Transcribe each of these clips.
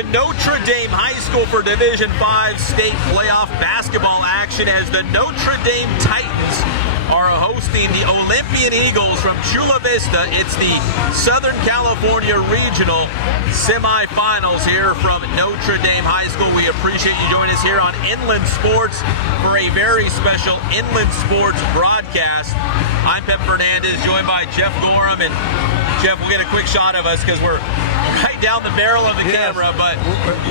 to Notre Dame High School for Division V state playoff basketball action as the Notre Dame Titans are hosting the Olympian Eagles from Chula Vista. It's the Southern California Regional Semifinals here from Notre Dame High School. We appreciate you joining us here on Inland Sports for a very special Inland Sports broadcast. I'm Pep Fernandez, joined by Jeff Gorham, and Jeff, we'll get a quick shot of us because we're right down the barrel of the camera, but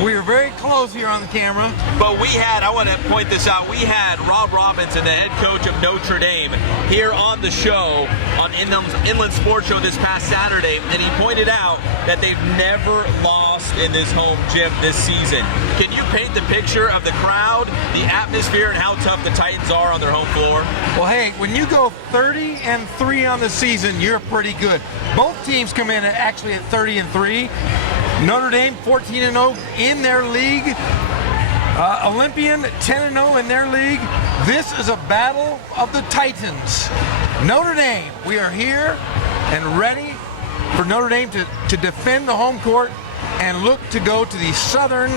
we're very close here on the camera. But I want to point this out, we had Rob Robinson, the head coach of Notre Dame, here on the show, on Inland Sports Show this past Saturday, and he pointed out that they've never lost in this home gym this season. Can you paint the picture of the crowd, the atmosphere, and how tough the Titans are on their home floor? Well, hey, when you go 30-3 on the season, you're pretty good. Both teams come in actually at 30-3. Notre Dame 14-0 in their league. Olympian 10-0 in their league. This is a battle of the Titans. Notre Dame, we are here and ready for Notre Dame to defend the home court and look to go to the Southern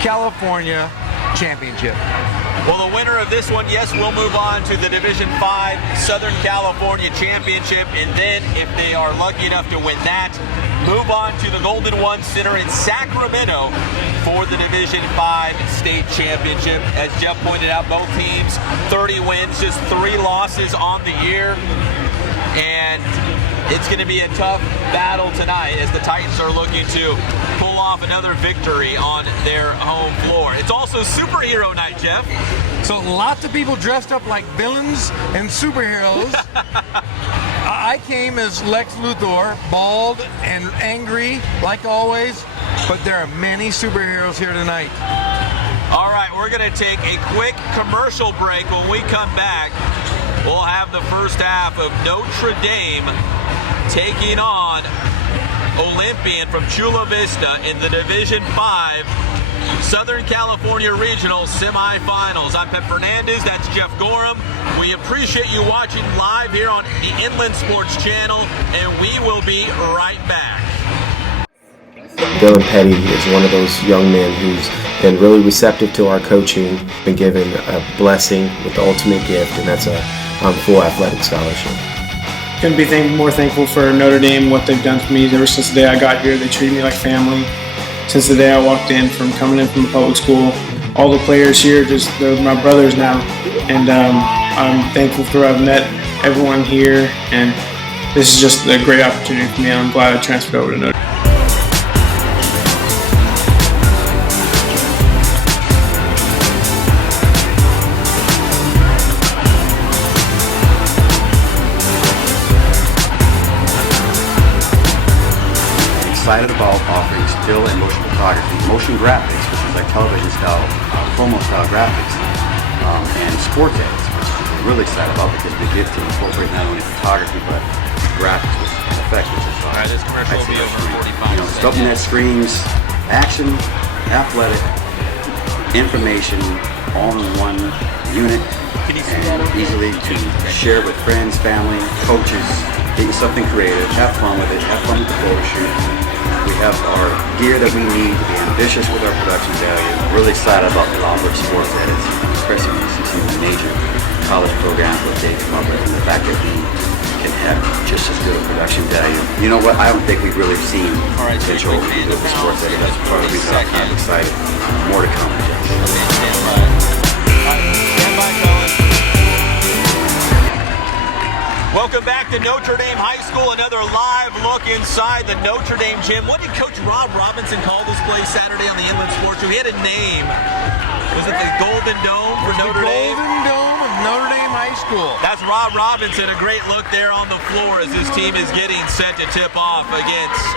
California Championship. Well, the winner of this one, yes, will move on to the Division V Southern California Championship, and then if they are lucky enough to win that, move on to the Golden One Center in Sacramento for the Division V State Championship. As Jeff pointed out, both teams 30 wins, just 3 losses on the year, and it's going to be a tough battle tonight as the Titans are looking to pull off another victory on their home floor. It's also superhero night, Jeff. So lots of people dressed up like villains and superheroes. I came as Lex Luthor, bald and angry like always, but there are many superheroes here tonight. All right, we're going to take a quick commercial break. When we come back, we'll have the first half of Notre Dame taking on Olympian from Chula Vista in the Division V Southern California Regional Semifinals. I'm Pep Fernandez, that's Jeff Gorham. We appreciate you watching live here on the Inland Sports Channel, and we will be right back. Dylan Petty is one of those young men who's been really receptive to our coaching, been given a blessing with the ultimate gift, and that's a full athletic scholarship. Couldn't be more thankful for Notre Dame, what they've done for me ever since the day I got here. They treated me like family. Since the day I walked in, from coming in from the public school, all the players here, they're my brothers now. And I'm thankful for I've met everyone here, and this is just a great opportunity for me, and I'm glad I transferred over to Notre Dame. Excited about offering still and motion photography, motion graphics, which is like television style, promo style graphics, and sports ads, which we're really excited about because we get to incorporate not only photography but graphics with effects, which is this commercial will be over 45 seconds. Something that screams action, athletic, information, all in one unit, and easily to share with friends, family, coaches. Get you something creative, have fun with it, have fun with the photo shoot. We have our gear that we need to be ambitious with our production value. We're really excited about the offer of sports that is, especially when you see some of the major college programs what they come up with, and the fact that we can have just as good a production value. You know what? I don't think we've really seen potential with the sports that that's part of the reason I'm kind of excited. More to come, I guess. Stand by, fellas. Welcome back to Notre Dame High School, another live look inside the Notre Dame gym. What did Coach Rob Robinson call this place Saturday on the Inland Sports Show? He had a name. Was it the Golden Dome for Notre Dame? Golden Dome of Notre Dame High School. That's Rob Robinson, a great look there on the floor as this team is getting set to tip off against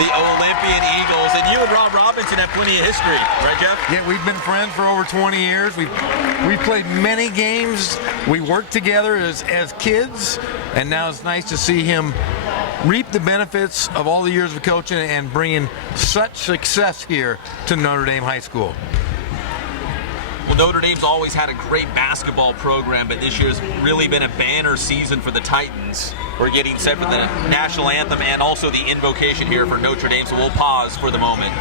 the Olympian Eagles. And you and Rob Robinson have plenty of history, right, Jeff? Yeah, we've been friends for over 20 years. We've played many games. We worked together as kids, and now it's nice to see him reap the benefits of all the years of coaching and bringing such success here to Notre Dame High School. Well, Notre Dame's always had a great basketball program, but this year's really been a banner season for the Titans. We're getting set for the national anthem and also the invocation here for Notre Dame, so we'll pause for the moment.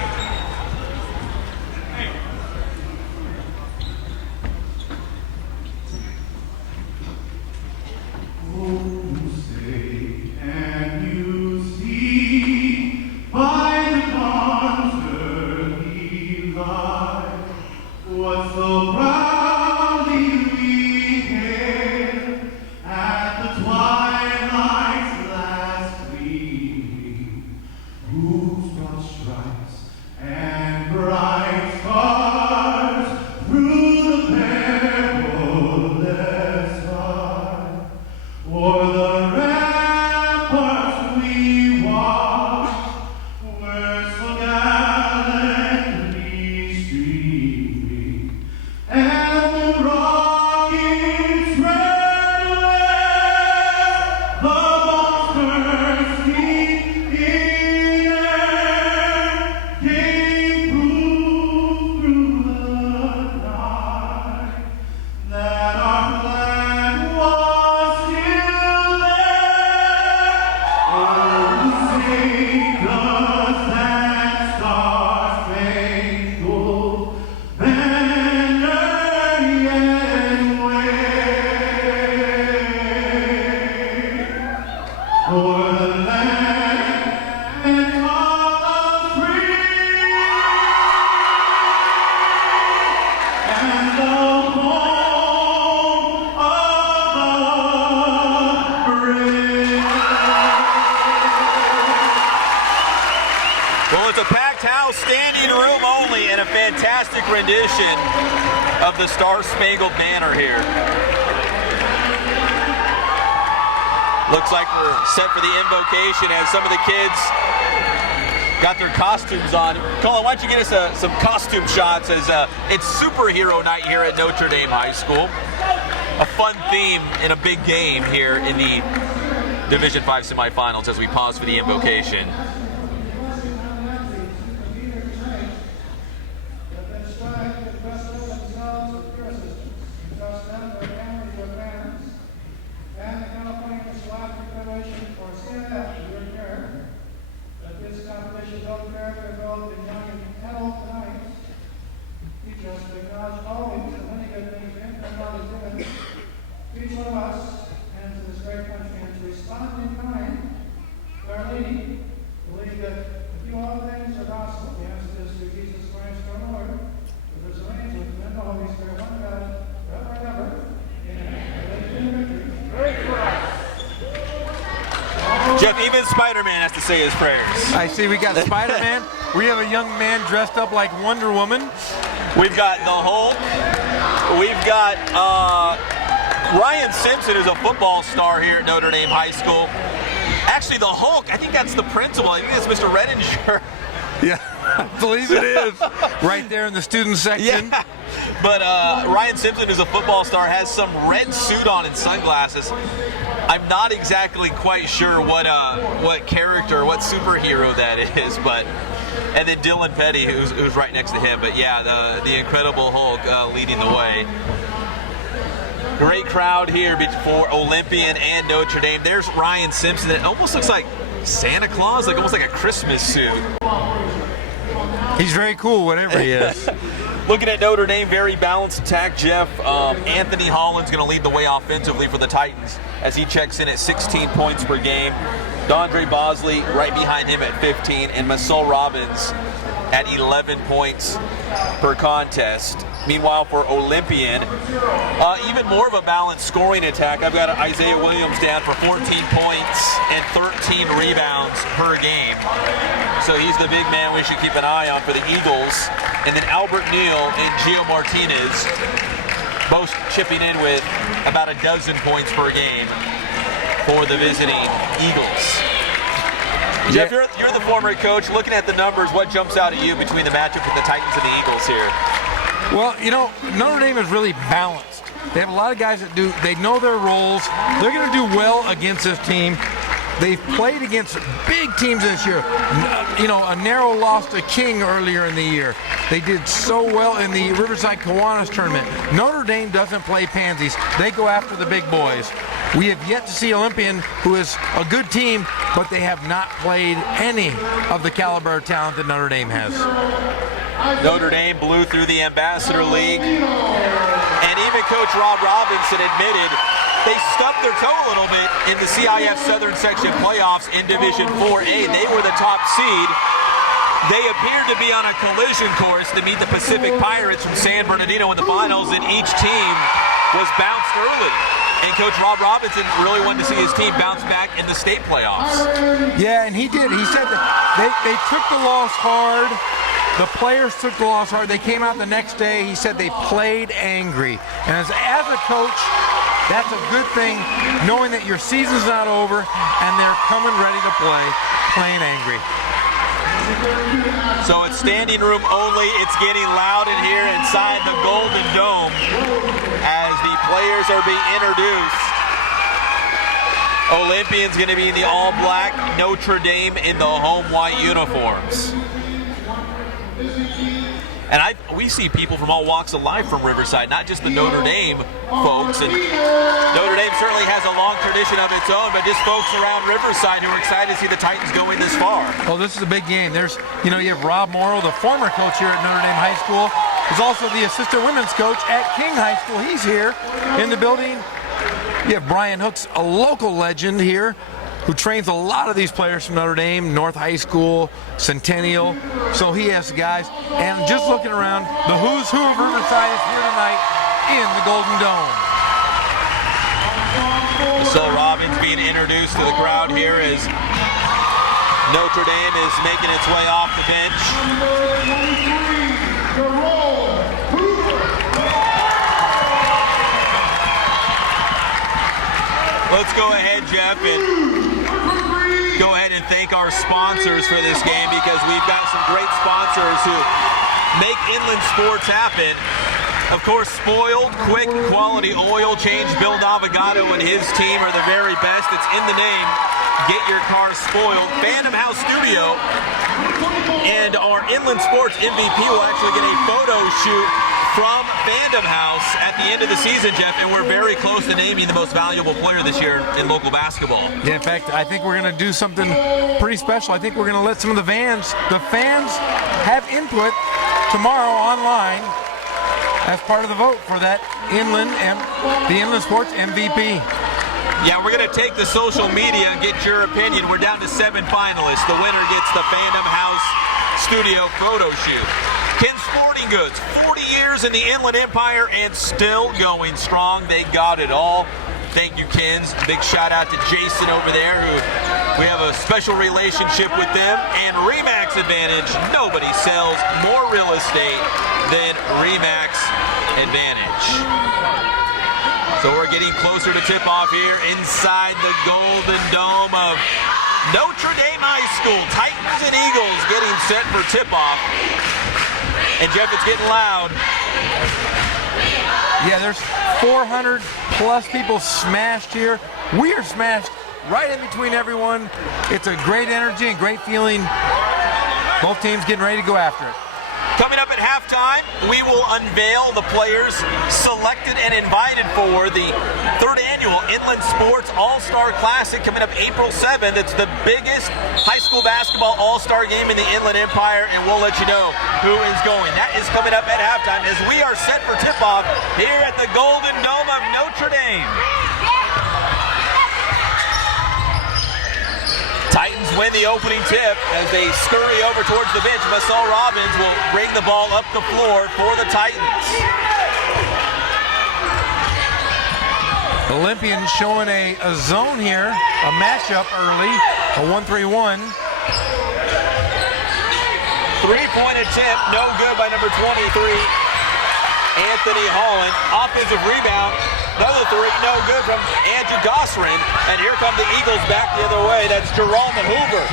fantastic rendition of the Star-Spangled Banner here. Looks like we're set for the invocation as some of the kids got their costumes on. Colin, why don't you get us some costume shots as it's superhero night here at Notre Dame High School. A fun theme in a big game here in the Division V semifinals as we pause for the invocation. Each one of us and to this great country and to respond in kind to Our Lady, believe that if you all things are possible, the answer is through Jesus Christ our Lord, with his angels and the Holy Spirit, one God, forever and ever. Amen. Great for us. Jeff, even Spider-Man has to say his prayers. I see we got Spider-Man. We have a young man dressed up like Wonder Woman. We've got the Hulk. We've got Ryan Simpson is a football star here at Notre Dame High School. Actually, the Hulk, I think that's the principal. I think it's Mr. Redinger. Yeah, I believe it is. Right there in the student section. Yeah. But Ryan Simpson is a football star, has some red suit on and sunglasses. I'm not exactly quite sure what character, what superhero that is, but and then Dylan Petty, who's right next to him. But yeah, the Incredible Hulk leading the way. Great crowd here before Olympian and Notre Dame. There's Ryan Simpson. It almost looks like Santa Claus, like almost like a Christmas suit. He's very cool, whatever he is. Looking at Notre Dame, very balanced attack, Jeff. Anthony Holland's going to lead the way offensively for the Titans as he checks in at 16 points per game. Dondre Bosley right behind him at 15, and Masol Robbins at 11 points per contest. Meanwhile, for Olympian, even more of a balanced scoring attack. I've got Isaiah Williams down for 14 points and 13 rebounds per game. So he's the big man we should keep an eye on for the Eagles. And then Albert Neal and Gio Martinez both chipping in with about a dozen points per game for the visiting Eagles. Jeff, you're the former coach. Looking at the numbers, what jumps out at you between the matchup with the Titans and the Eagles here? Well, you know, Notre Dame is really balanced. They have a lot of guys that they know their roles. They're going to do well against this team. They've played against big teams this year. You know, a narrow loss to King earlier in the year. They did so well in the Riverside Kiwanis tournament. Notre Dame doesn't play pansies. They go after the big boys. We have yet to see Olympian, who is a good team, but they have not played any of the caliber of talent that Notre Dame has. Notre Dame blew through the Ambassador League, and even Coach Rob Robinson admitted they stubbed their toe a little bit in the CIF Southern Section playoffs in Division 4A. They were the top seed. They appeared to be on a collision course to meet the Pacific Pirates from San Bernardino in the finals, and each team was bounced early. And Coach Rob Robinson really wanted to see his team bounce back in the state playoffs. Yeah, and he did. He said that they took the loss hard. The players took the loss hard. They came out the next day. He said they played angry. And as a coach, that's a good thing, knowing that your season's not over and they're coming ready to play, playing angry. So it's standing room only. It's getting loud in here inside the Golden Dome as the players are being introduced. Olympian's going to be in the all-black, Notre Dame in the home white uniforms. And we see people from all walks of life from Riverside, not just the Notre Dame folks. And Notre Dame certainly has a long tradition of its own, but just folks around Riverside who are excited to see the Titans going this far. Oh, this is a big game. You have Rob Morrow, the former coach here at Notre Dame High School, is also the assistant women's coach at King High School. He's here in the building. You have Brian Hooks, a local legend here, who trains a lot of these players from Notre Dame, North High School, Centennial. So he has guys. And just looking around, the who's who of Riverside is here tonight in the Golden Dome. So Robbins being introduced to the crowd here as Notre Dame is making its way off the bench. Let's go ahead, Jeff, and go ahead and thank our sponsors for this game, because we've got some great sponsors who make inland sports happen. Of course, Spoiled, quick, quality oil change. Bill Navigado and his team are the very best. It's in the name. Get your car spoiled. Phantom House Studio and our Inland Sports MVP will actually get a photo shoot from Phantom House at the end of the season, Jeff, and we're very close to naming the most valuable player this year in local basketball. Yeah, in fact, I think we're going to do something pretty special. I think we're going to let some of the fans have input tomorrow online as part of the vote for that the Inland Sports MVP. Yeah, we're going to take the social media and get your opinion. We're down to 7 finalists. The winner gets the Phantom House Studio photo shoot. Ken Sporting Goods, 40 years in the Inland Empire and still going strong. They got it all. Thank you, Ken's. Big shout out to Jason over there, who we have a special relationship with them. And Remax Advantage. Nobody sells more real estate than Remax Advantage. So we're getting closer to tip-off here inside the Golden Dome of Notre Dame High School. Titans and Eagles getting set for tip-off. And Jeff, it's getting loud. Yeah, there's 400 plus people smashed here. We are smashed right in between everyone. It's a great energy and great feeling. Both teams getting ready to go after it. Coming up at halftime, we will unveil the players selected and invited for the 3rd annual Inland Sports All-Star Classic coming up April 7th. It's the biggest high school basketball all-star game in the Inland Empire, and we'll let you know who is going. That is coming up at halftime as we are set for tip-off here at the Golden Dome of Notre Dame. Titans win the opening tip as they scurry over towards the bench. Marcel Robbins will bring the ball up the floor for the Titans. Olympian showing a zone here, a matchup early, a 1-3-1. Three-point attempt, no good by number 23, Anthony Holland. Offensive rebound, another three, no good from Andrew Gosrin. And here come the Eagles back the other way. That's Jerome Hoover.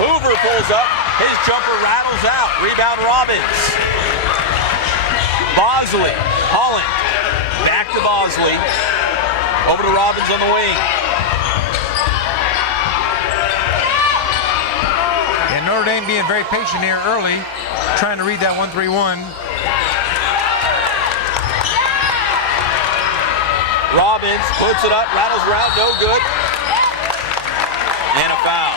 Hoover pulls up. His jumper rattles out. Rebound Robbins. Bosley. Holland. Back to Bosley. Over to Robbins on the wing. And Notre Dame being very patient here early, trying to read that 1-3-1. Robbins puts it up, rattles around, no good. And a foul.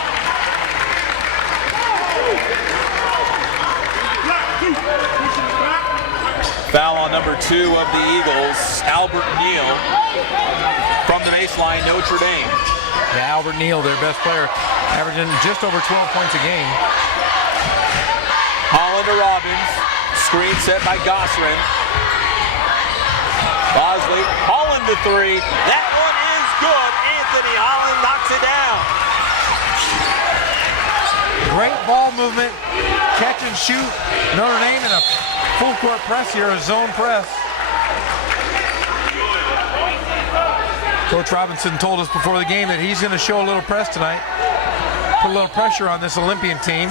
Foul on number 2 of the Eagles, Albert Neal, from the baseline, Notre Dame. Yeah, Albert Neal, their best player, averaging just over 12 points a game. Holland to Robbins, screen set by Gosrin. Bosley, Holland the three. That one is good. Anthony Holland knocks it down. Great ball movement, catch and shoot. Notre Dame in a full court press here, a zone press. Coach Robinson told us before the game that he's going to show a little press tonight, put a little pressure on this Olympian team.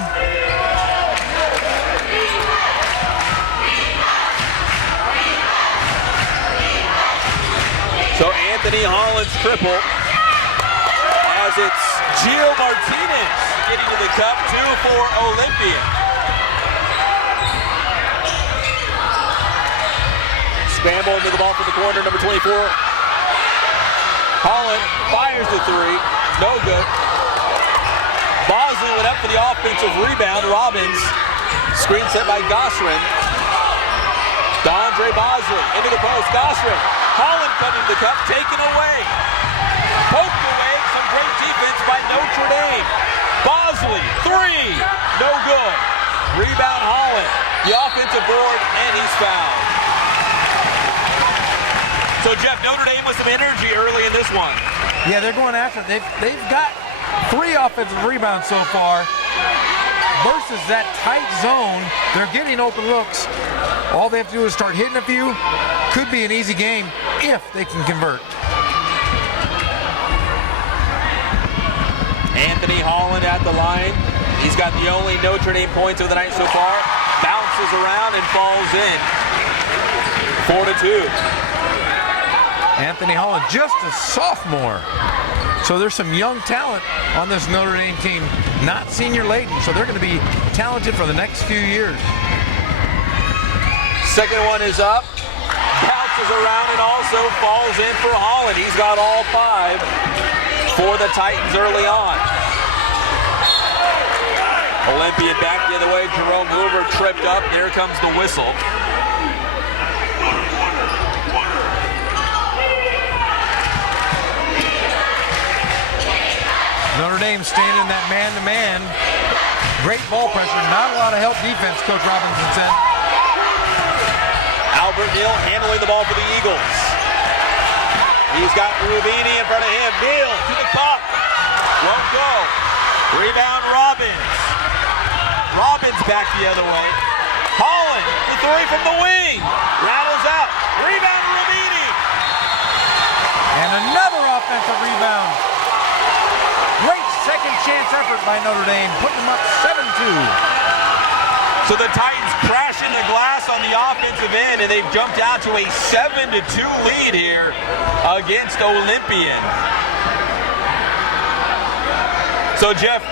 So Anthony Holland's triple as it's Gio Martinez getting to the cup, 2 for Olympian. Scramble into the ball from the corner, number 24. Holland fires the three, no good. Bosley went up for the offensive rebound. Robbins, screen set by Gosrin. Dondre Bosley into the post, Gosrin. Holland cutting the cup, taken away. Poked away, some great defense by Notre Dame. Bosley, three, no good. Rebound Holland, the offensive board, and he's fouled. So Jeff, Notre Dame with some energy early in this one. Yeah, they're going after it. They've got 3 offensive rebounds so far. Versus that tight zone, they're getting open looks. All they have to do is start hitting a few. Could be an easy game if they can convert. Anthony Holland at the line. He's got the only Notre Dame points of the night so far. Bounces around and falls in. 4-2. Anthony Holland, just a sophomore. So there's some young talent on this Notre Dame team, not senior laden, so they're going to be talented for the next few years. Second one is up, bounces around and also falls in for Holland. He's got all 5 for the Titans early on. Olympian back the other way, Jerome Hoover tripped up, here comes the whistle. Notre Dame staying in that man-to-man. Great ball pressure, not a lot of help defense, Coach Robinson said. Albert Neal handling the ball for the Eagles. He's got Rubini in front of him. Neal to the cup. Won't go. Rebound Robbins. Robbins back the other way. Holland, the 3 from the wing. Rattles out. Rebound Rubini. And another offensive rebound. Great second chance effort by Notre Dame, putting them up 7-2. So the Titans crashing the glass on the offensive end, and they've jumped out to a 7-2 lead here against Olympian. So Jeff,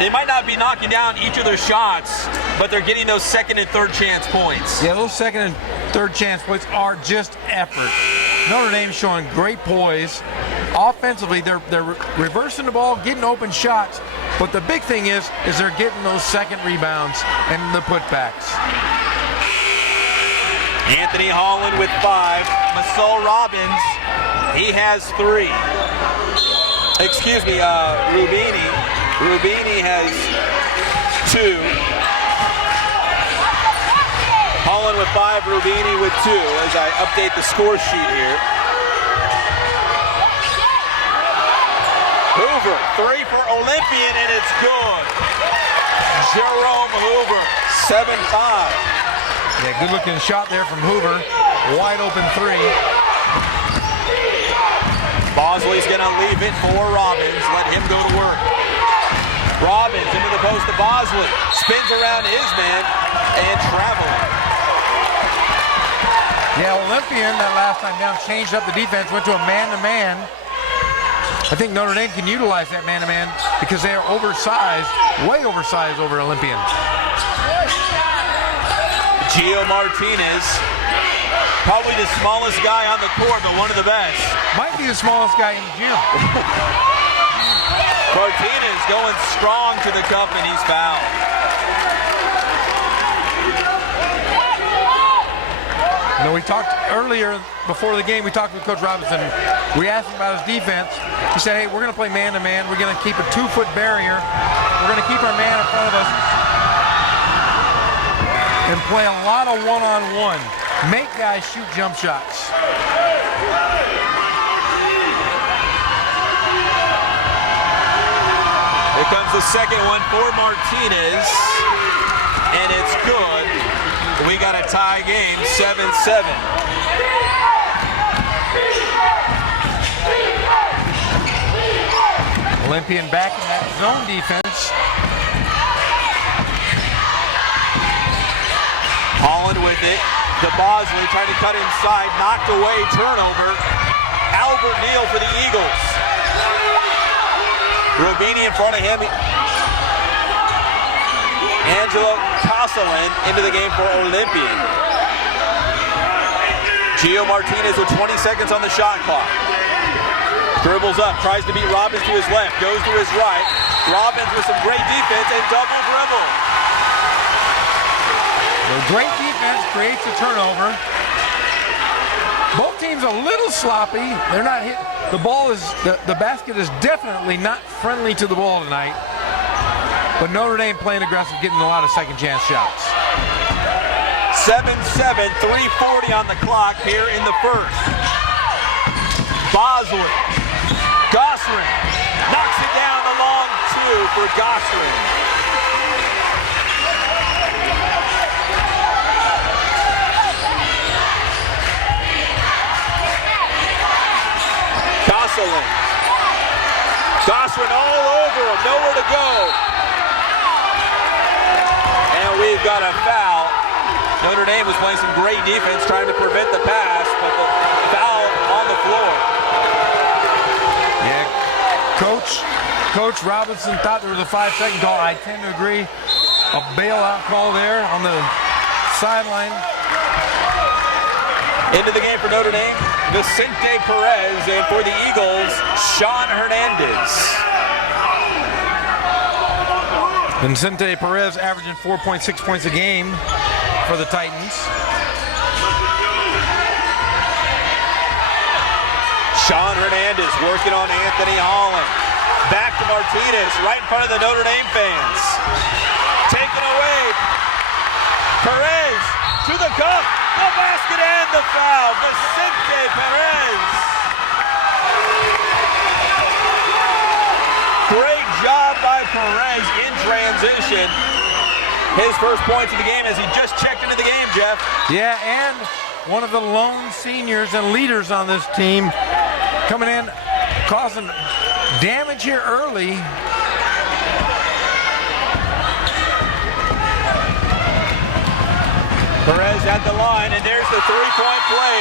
they might not be knocking down each of their shots, but they're getting those second and third chance points. Yeah, those second and third chance points are just effort. Notre Dame showing great poise. Offensively, they're reversing the ball, getting open shots, but the big thing is they're getting those second rebounds and the putbacks. Anthony Holland with 5. Masol Robbins, he has 3. Excuse me, Rubini. Rubini has 2. Holland with 5, Rubini with 2 as I update the score sheet here. Hoover, 3 for Olympian, and it's good. Jerome Hoover, 7-5. Yeah, good looking shot there from Hoover. Wide open 3. Bosley's gonna leave it for Robbins. Let him go to work. Robbins into the post to Bosley. Spins around his man and traveling. Yeah, Olympian that last time down changed up the defense, went to a man-to-man. I think Notre Dame can utilize that man-to-man because they are oversized, way oversized over Olympian. Gio Martinez, probably the smallest guy on the court, but one of the best. Might be the smallest guy in the gym. Martinez going strong to the cup, and he's fouled. You know, we talked earlier, before the game, we talked with Coach Robinson. We asked him about his defense. He said, hey, we're going to play man-to-man. We're going to keep a 2-foot barrier. We're going to keep our man in front of us and play a lot of one-on-one. Make guys shoot jump shots. Here comes the second one for Martinez, and it's good. We got a tie game, 7-7. Olympian back in that zone defense. Holland with it. To Bosley, trying to cut inside, knocked away, turnover. Albert Neal for the Eagles. Rubini in front of him. Angelo Cosselin into the game for Olympian. Gio Martinez with 20 seconds on the shot clock. Dribbles up, tries to beat Robbins to his left, goes to his right. Robbins with some great defense and double dribble. The great defense creates a turnover. Both teams a little sloppy. They're not hit. The ball is, the basket is definitely not friendly to the ball tonight. But Notre Dame playing aggressive, getting a lot of second chance shots. 7-7, 3:40 on the clock here in the first. Bosley. Gosselin knocks it down, the long 2 for Gosselin. Gosselin Goswin all over him, nowhere to go. And we've got a foul. Notre Dame was playing some great defense trying to prevent the pass, but the foul on the floor. Yeah, Coach Robinson thought there was a 5-second call. I tend to agree. A bailout call there on the sideline. Into the game for Notre Dame, Vicente Perez, and for the Eagles, Sean Hernandez. Vicente Perez averaging 4.6 points a game for the Titans. Sean Hernandez working on Anthony Holland. Back to Martinez, right in front of the Notre Dame fans. Taken away. Perez to the cup, the basket and the foul. Vicente Perez. Great job by Perez in transition. His first points of the game as he just checked into the game, Jeff. Yeah, and one of the lone seniors and leaders on this team coming in, causing damage here early. Perez at the line, and there's the three-point play.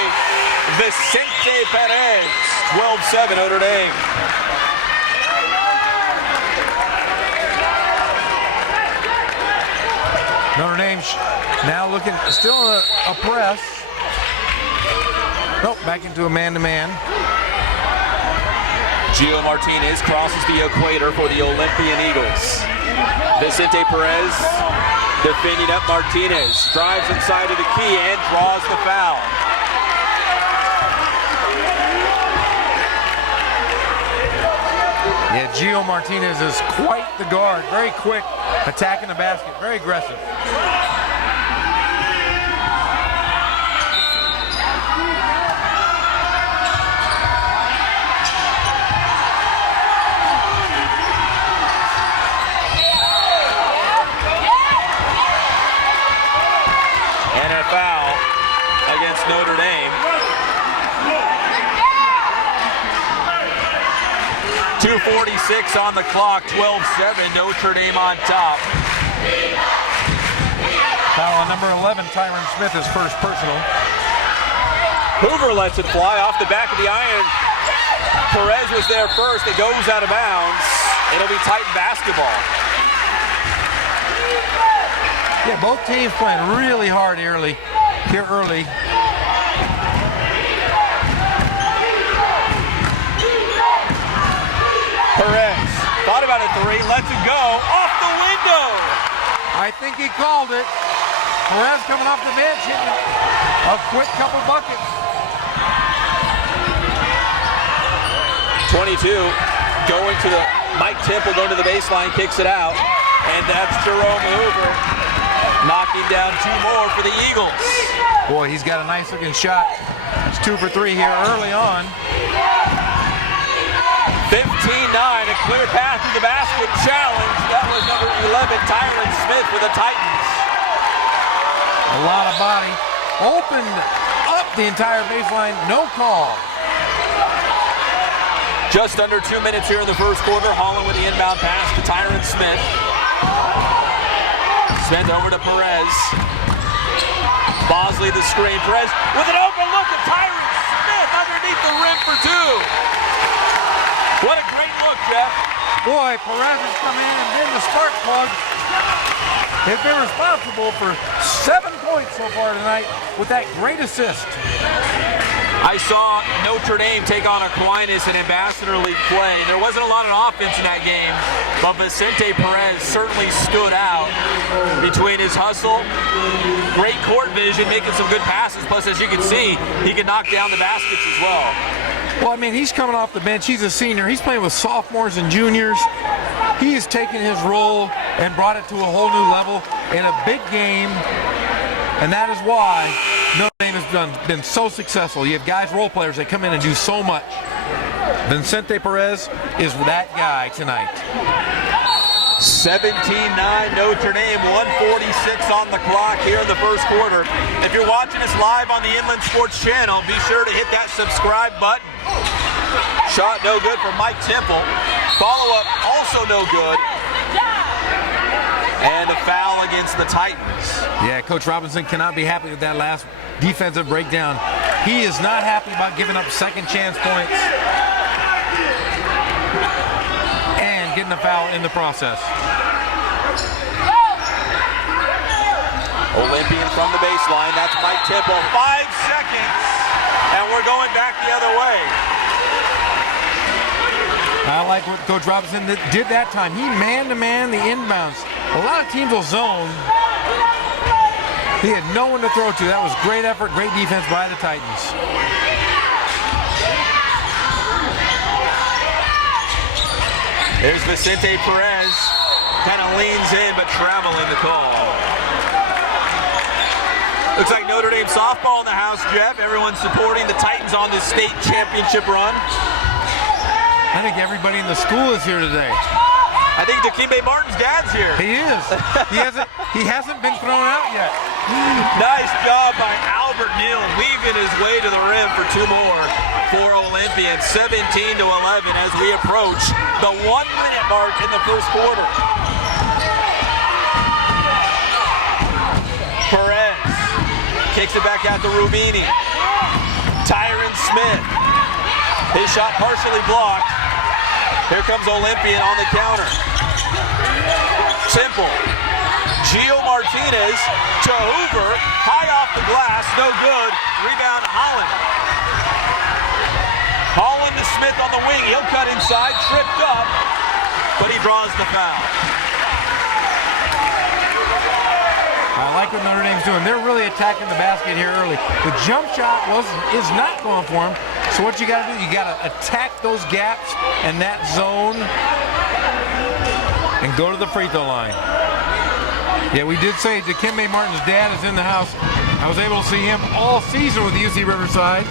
Vicente Perez, 12-7 Notre Dame. Notre Dame now looking still a press. Nope, back into a man-to-man. Gio Martinez crosses the equator for the Olympian Eagles. Vicente Perez defending up Martinez. Drives inside of the key and draws the foul. Yeah, Gio Martinez is quite the guard. Very quick, attacking the basket, very aggressive. Notre Dame. 2:46 on the clock, 12-7, Notre Dame on top. Foul on number 11, Tyron Smith, his first personal. Hoover lets it fly off the back of the iron. Perez was there first, it goes out of bounds. It'll be Titan basketball. Yeah, both teams playing really hard early. Perez thought about a three, lets it go, off the window. I think he called it. Perez coming off the bench, hitting a quick couple buckets. 22, going to the Mike Temple, going to the baseline, kicks it out, and that's Jerome Hoover knocking down two more for the Eagles. Boy, he's got a nice looking shot. It's 2 for 3 here early on. 15-9, a clear path to the basket challenge. That was number 11, Tyron Smith for the Titans. A lot of body. Opened up the entire baseline, no call. Just under 2 minutes here in the first quarter. Holland with the inbound pass to Tyron Smith. Smith over to Perez. Bosley the screen. Perez with an open look at Tyron Smith underneath the rim for two. What a great look, Jeff. Boy, Perez has come in and been the spark plug. Has been responsible for 7 points so far tonight with that great assist. I saw Notre Dame take on Aquinas in Ambassador League play. There wasn't a lot of offense in that game, but Vicente Perez certainly stood out between his hustle, great court vision, making some good passes, plus as you can see, he can knock down the baskets as well. Well, I mean, he's coming off the bench. He's a senior. He's playing with sophomores and juniors. He has taken his role and brought it to a whole new level in a big game, and that is why Notre Dame has been so successful. You have guys, role players, that come in and do so much. Vicente Perez is that guy tonight. 17-9 Notre Dame, 1:46 on the clock here in the first quarter. If you're watching us live on the Inland Sports Channel, be sure to hit that subscribe button. Shot no good for Mike Temple. Follow-up also no good. And a foul against the Titans. Yeah, Coach Robinson cannot be happy with that last defensive breakdown. He is not happy about giving up second chance points and getting a foul in the process. Olympian from the baseline. That's Mike Temple. 5 seconds, and we're going back the other way. I like what Coach Robinson did that time. He man-to-man the inbounds. A lot of teams will zone. He had no one to throw to. That was great effort, great defense by the Titans. There's Vicente Perez. Kind of leans in, but traveling the call. Looks like Notre Dame softball in the house, Jeff. Everyone's supporting the Titans on this state championship run. I think everybody in the school is here today. I think Dikembe Martin's dad's here. He is. He hasn't been thrown out yet. Nice job by Albert Neal, weaving his way to the rim for 2 more for Olympian. 17-11 as we approach the 1-minute mark in the first quarter. Perez kicks it back out to Rubini. Tyron Smith. His shot partially blocked. Here comes Olympian on the counter. Simple. Gio Martinez to Hoover. High off the glass. No good. Rebound Holland. Holland to Smith on the wing. He'll cut inside. Tripped up. But he draws the foul. I like what Notre Dame's doing. They're really attacking the basket here early. The jump shot is not going for them. So what you got to do, you got to attack those gaps and that zone and go to the free throw line. Yeah, we did say Dikembe Martin's dad is in the house. I was able to see him all season with UC Riverside.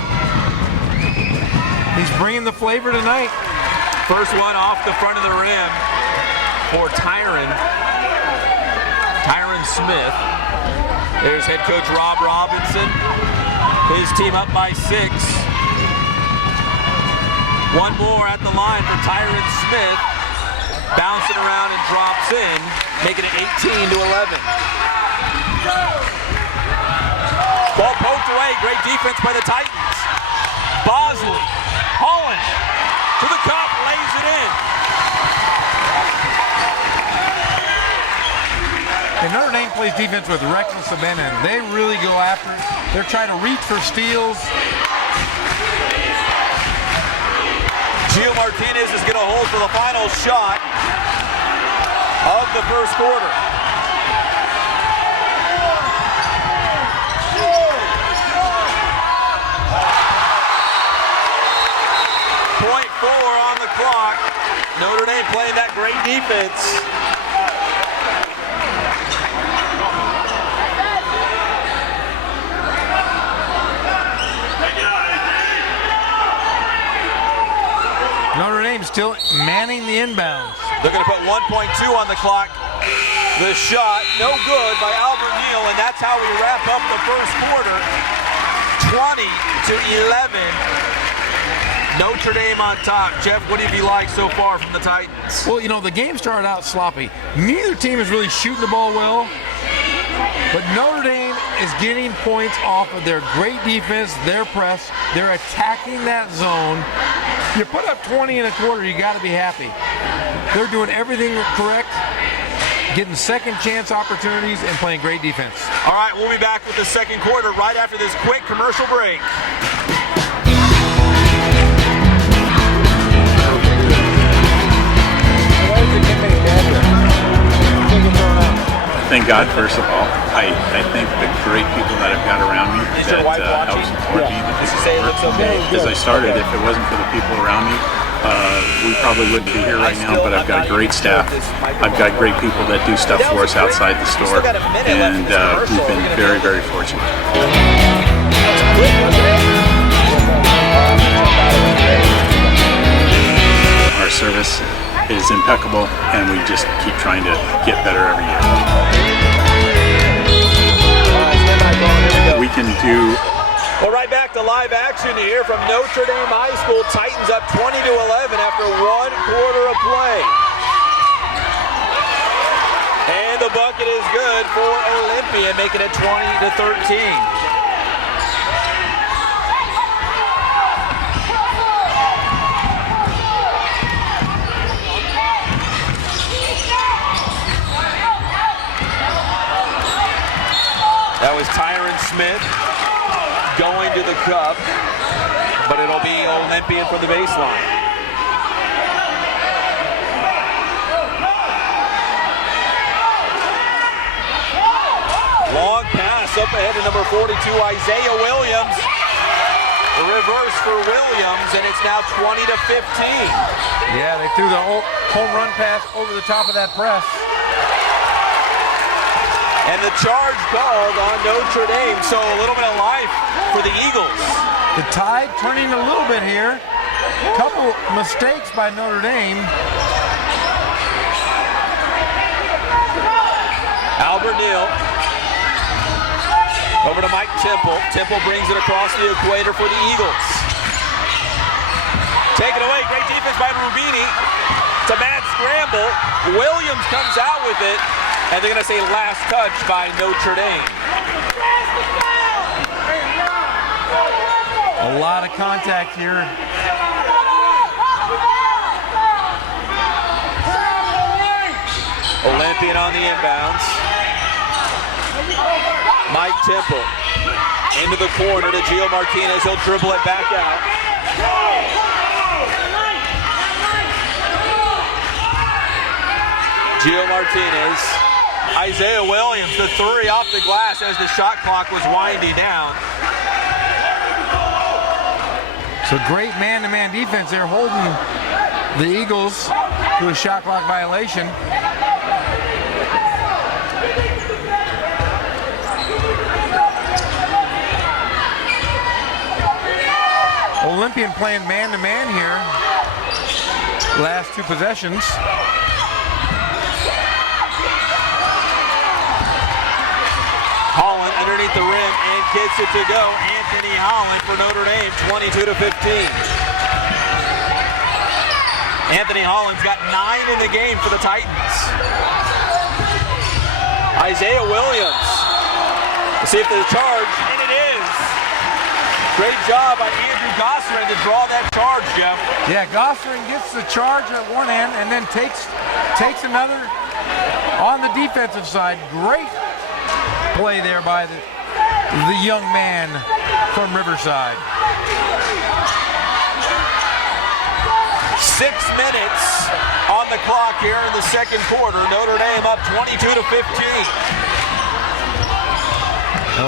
He's bringing the flavor tonight. First one off the front of the rim for Tyron Smith. There's head coach Rob Robinson. His team up by 6. One more at the line for Tyron Smith. Bouncing around and drops in, making it 18-11. Ball poked away. Great defense by the Titans. Bosley. Holland to the cup, lays it in. And Notre Dame plays defense with reckless abandon. They really go after it. They're trying to reach for steals. Gio Martinez is going to hold for the final shot of the first quarter. .4 on the clock. Notre Dame playing that great defense. Notre Dame still manning the inbounds. They're going to put 1.2 on the clock. The shot, no good by Albert Neal, and that's how we wrap up the first quarter. 20-11. Notre Dame on top. Jeff, what have you liked so far from the Titans? Well, you know, the game started out sloppy. Neither team is really shooting the ball well, but Notre Dame is getting points off of their great defense, their press. They're attacking that zone. You put up 20 in a quarter, you got to be happy. They're doing everything correct, getting second chance opportunities, and playing great defense. All right, we'll be back with the second quarter right after this quick commercial break. Thank God, first of all. I thank the great people that I've got around me that help support me. As I started, if it wasn't for the people around me, we probably wouldn't be here right now, but I've got a great staff. I've got great people that do stuff for us outside the store, and we've been very, very fortunate. Our service is impeccable, and we just keep trying to get better every year. We can do... Well, right back back to live action here from Notre Dame High School. Titans up 20-11 after 1 quarter of play. And the bucket is good for Olympian, making it 20-13. That was Tyron Smith going to the cup, but it'll be Olympian for the baseline. Long pass up ahead to number 42, Isaiah Williams. The reverse for Williams, and it's now 20-15. Yeah, they threw the home run pass over the top of that press. And the charge called on Notre Dame, so a little bit of life for the Eagles. The tide turning a little bit here. Couple mistakes by Notre Dame. Albert Neal. Over to Mike Temple. Temple brings it across the equator for the Eagles. Take it away. Great defense by Rubini. It's a mad scramble. Williams comes out with it. And they're going to say last touch by Notre Dame. A lot of contact here. Olympian on the inbounds. Mike Temple into the corner to Gio Martinez. He'll dribble it back out. Gio Martinez. Isaiah Williams, the three off the glass as the shot clock was winding down. So great man-to-man defense there, holding the Eagles to a shot clock violation. Olympian playing man-to-man here. Last two possessions. Holland underneath the rim and gets it to go. Anthony Holland for Notre Dame, 22-15. Anthony Holland's got 9 in the game for the Titans. Isaiah Williams. Let's see if there's a charge, and it is. Great job by Andrew Gosserin to draw that charge, Jeff. Yeah, Gosserin gets the charge at one end and then takes another on the defensive side. Great play there by the young man from Riverside. 6 minutes on the clock here in the second quarter. Notre Dame up 22-15.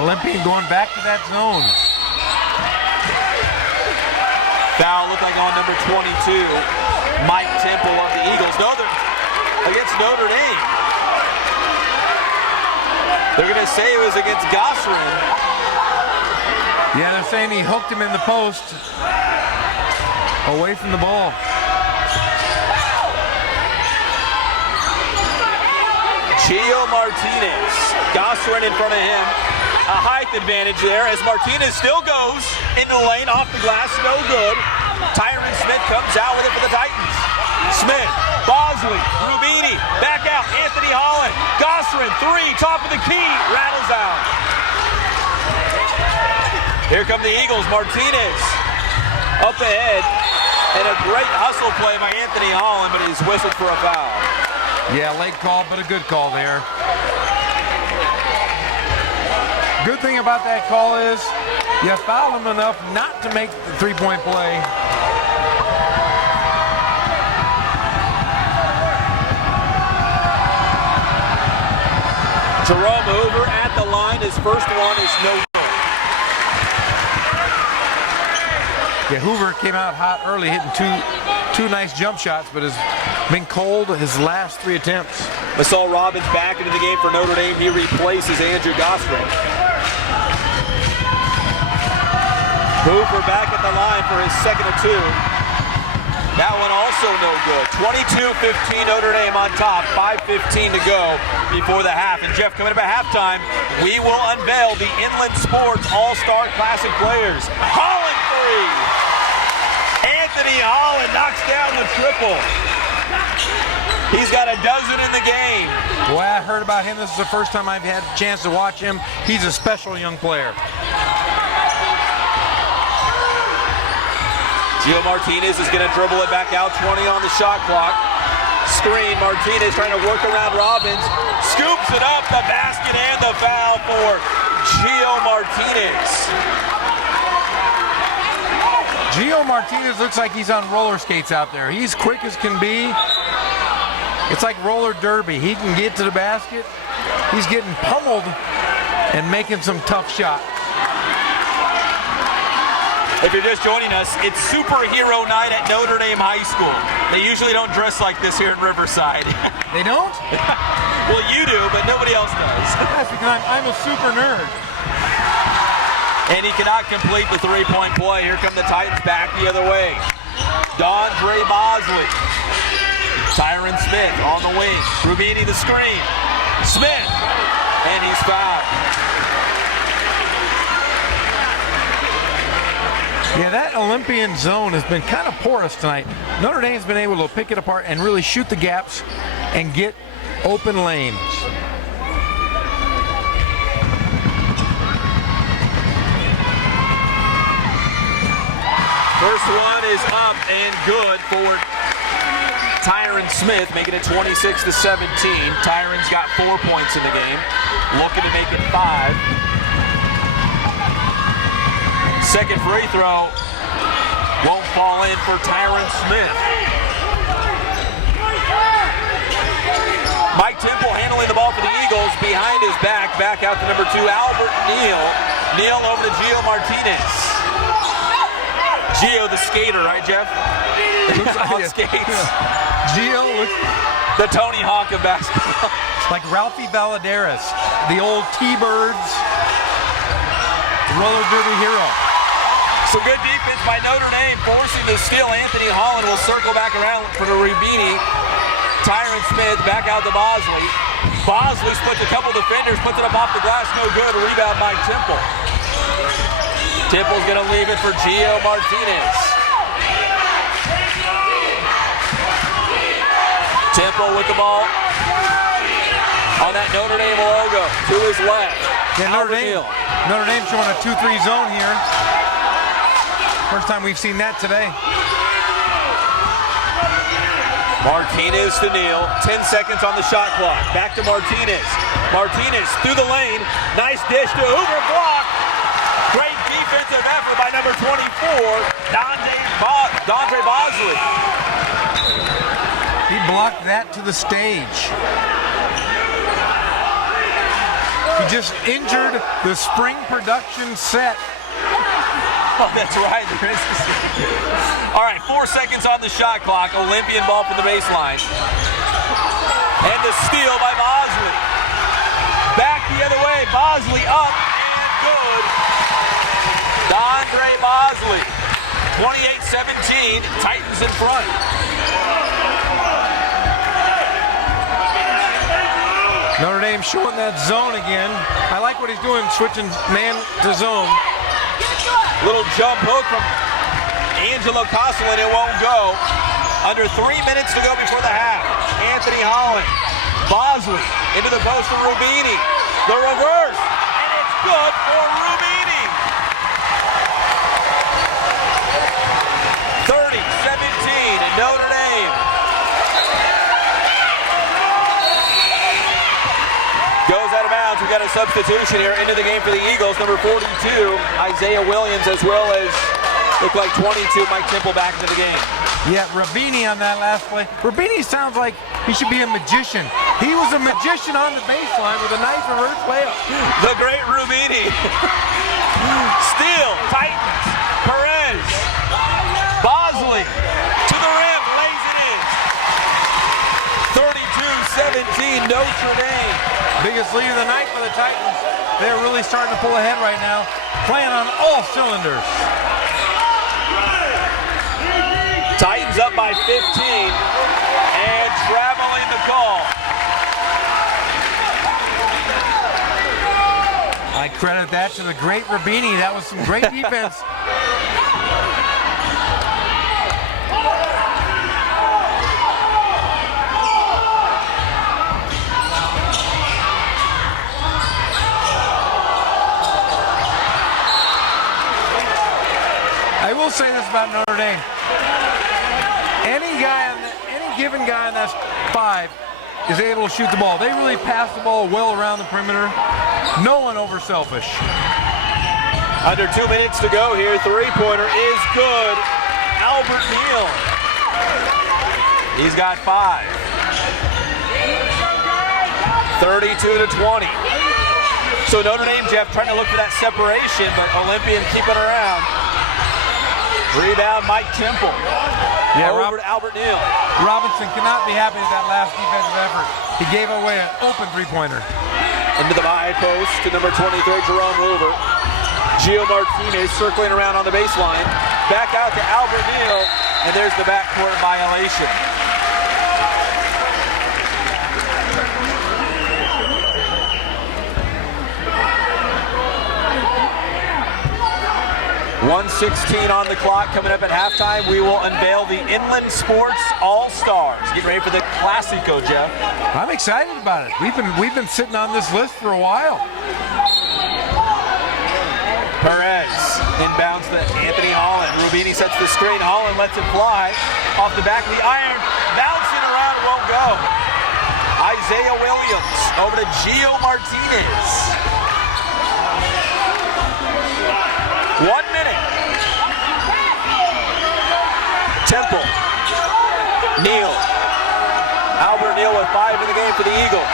Olympian going back to that zone. Foul looked like on number 22, Mike Temple of the Eagles. Against Notre Dame. They're going to say it was against Gosserin. Yeah, they're saying he hooked him in the post away from the ball. Gio Martinez. Gosserin in front of him. A height advantage there as Martinez still goes into the lane, off the glass, no good. Tyron Smith comes out with it for the Titans. Smith, Bosley, Rubini, back out, Anthony Holland. Gosserin, three, top of the key, rattles out. Here come the Eagles, Martinez up ahead. And a great hustle play by Anthony Holland, but he's whistled for a foul. Yeah, late call, but a good call there. Good thing about that call is you fouled him enough not to make the three-point play. Jerome Hoover at the line. His first one is no good. Yeah, Hoover came out hot early, hitting two nice jump shots, but has been cold his last 3 attempts. Masal Robbins back into the game for Notre Dame. He replaces Andrew Gosserin. Hoover back at the line for his second of 2. That one also no good. 22-15 Notre Dame on top. 5:15 to go before the half. And Jeff, coming up at halftime, we will unveil the Inland Sports All-Star Classic players. Holland three. Anthony Holland knocks down the triple. He's got a dozen in the game. Well, I heard about him. This is the first time I've had a chance to watch him. He's a special young player. Gio Martinez is going to dribble it back out, 20 on the shot clock. Screen, Martinez trying to work around Robbins. Scoops it up, the basket and the foul for Gio Martinez. Gio Martinez looks like he's on roller skates out there. He's quick as can be. It's like roller derby. He can get to the basket. He's getting pummeled and making some tough shots. If you're just joining us, it's superhero night at Notre Dame High School. They usually don't dress like this here in Riverside. They don't? Well, you do, but nobody else does. That's because I'm a super nerd. And he cannot complete the three-point play. Here come the Titans back the other way. Dondre Bosley. Tyron Smith on the wing. Rubini the screen. Smith. And he's fouled. Yeah, that Olympian zone has been kind of porous tonight. Notre Dame's been able to pick it apart and really shoot the gaps and get open lanes. First one is up and good for Tyron Smith, making it 26-17. Tyron's got 4 points in the game, looking to make it 5. Second free throw won't fall in for Tyron Smith. Mike Temple handling the ball for the Eagles behind his back. Back out to number 2, Albert Neal. Neal over to Gio Martinez. Gio the skater, right, Jeff? On skates. Gio looks the Tony Hawk of basketball. like Ralphie Valadares, the old T-Birds roller derby hero. So good defense by Notre Dame, forcing the steal. Anthony Holland will circle back around for the Rubini. Tyron Smith back out to Bosley. Bosley splits a couple defenders, puts it up off the glass, no good. Rebound by Temple. Temple's going to leave it for Gio Martinez. Temple with the ball on that Notre Dame logo to his left. Yeah, Notre Dame showing a 2-3 zone here. First time we've seen that today. Martinez to Neal. 10 seconds on the shot clock. Back to Martinez. Martinez through the lane. Nice dish to Hoover, block. Great defensive effort by number 24, Dondre Bosley. He blocked that to the stage. He just injured the spring production set. Oh, that's right. All right, 4 seconds on the shot clock. Olympian ball from the baseline. And the steal by Bosley. Back the other way. Bosley up and good. Dondre Bosley. 28-17. Titans in front. Notre Dame showing that zone again. I like what he's doing, switching man to zone. Little jump hook from Angelo Costello, and it won't go. Under 3 minutes to go before the half. Anthony Holland. Bosley into the post for Rubini. The reverse, and it's good for Rubini. 30-17, and Notre Dame goes out of bounds. We got a substitution here into the game for the Eagles. Number 42, Isaiah Williams, as well as looked like 22, Mike Temple back into the game. Yeah, Rubini on that last play. Rubini sounds like he should be a magician. He was a magician on the baseline with a nice reverse layup. The great Rubini. Steal, Titans, Perez. Bosley to the rim, lays it in. 32-17, Notre Dame. Biggest lead of the night for the Titans. They're really starting to pull ahead right now, playing on all cylinders. Titans Dame's up by 15 and traveling the call. I credit that to the great Rubini. That was some great defense. I will say this about Notre Dame. Any given guy on that 5 is able to shoot the ball. They really pass the ball well around the perimeter. No one over selfish. Under 2 minutes to go here. Three-pointer is good. Albert Neal. He's got 5. 32-20. So Notre Dame, Jeff, trying to look for that separation, but Olympian keeping around. Rebound, Mike Temple. Yeah, over to Albert Neal. Robinson cannot be happy with that last defensive effort. He gave away an open three-pointer. Into the high post to number 23, Jerome Hoover. Gio Martinez circling around on the baseline. Back out to Albert Neal, and there's the backcourt violation. .116 on the clock. Coming up at halftime, we will unveil the Inland Sports All-Stars. Get ready for the Classico, Jeff. I'm excited about it. We've been sitting on this list for a while. Perez inbounds to Anthony Holland. Rubini sets the screen. Holland lets it fly off the back of the iron. Bouncing around, won't go. Isaiah Williams over to Gio Martinez. 1 minute. Temple. Neal. Albert Neal with 5 in the game for the Eagles.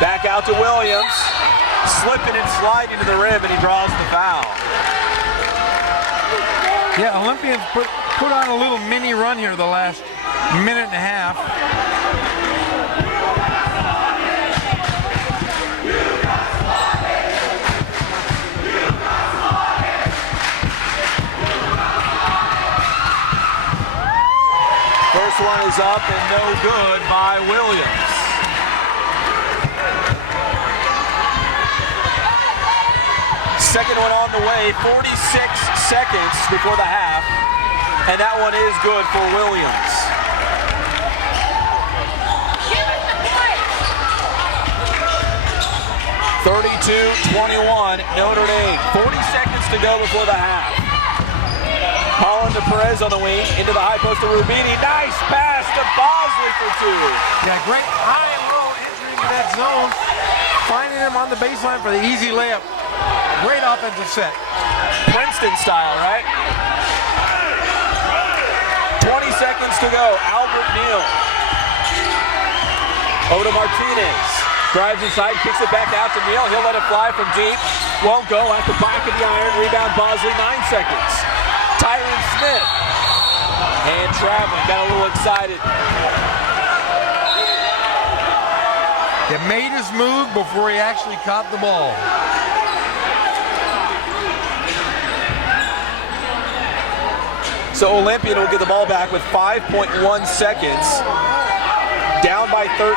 Back out to Williams. Slipping and sliding to the rim, and he draws the foul. Yeah, Olympians put on a little mini run here the last minute and a half. First one is up and no good by Williams. Second one on the way, 46 seconds before the half, and that one is good for Williams. (32-21) Notre Dame. 40 seconds to go before the half. Holland to Perez on the wing, into the high post to Rubini. Nice pass to Bosley for 2. Yeah, great high and low entry into that zone. Finding him on the baseline for the easy layup. Great offensive set. Princeton style, right? 20 seconds to go. Albert Neal. Over to Martinez. Drives inside, kicks it back out to Neal. He'll let it fly from deep. Won't go at the back of the iron. Rebound Bosley, 9 seconds. Tyron Smith. And traveling, got a little excited. He made his move before he actually caught the ball. So Olympian will get the ball back with 5.1 seconds. Down by 13.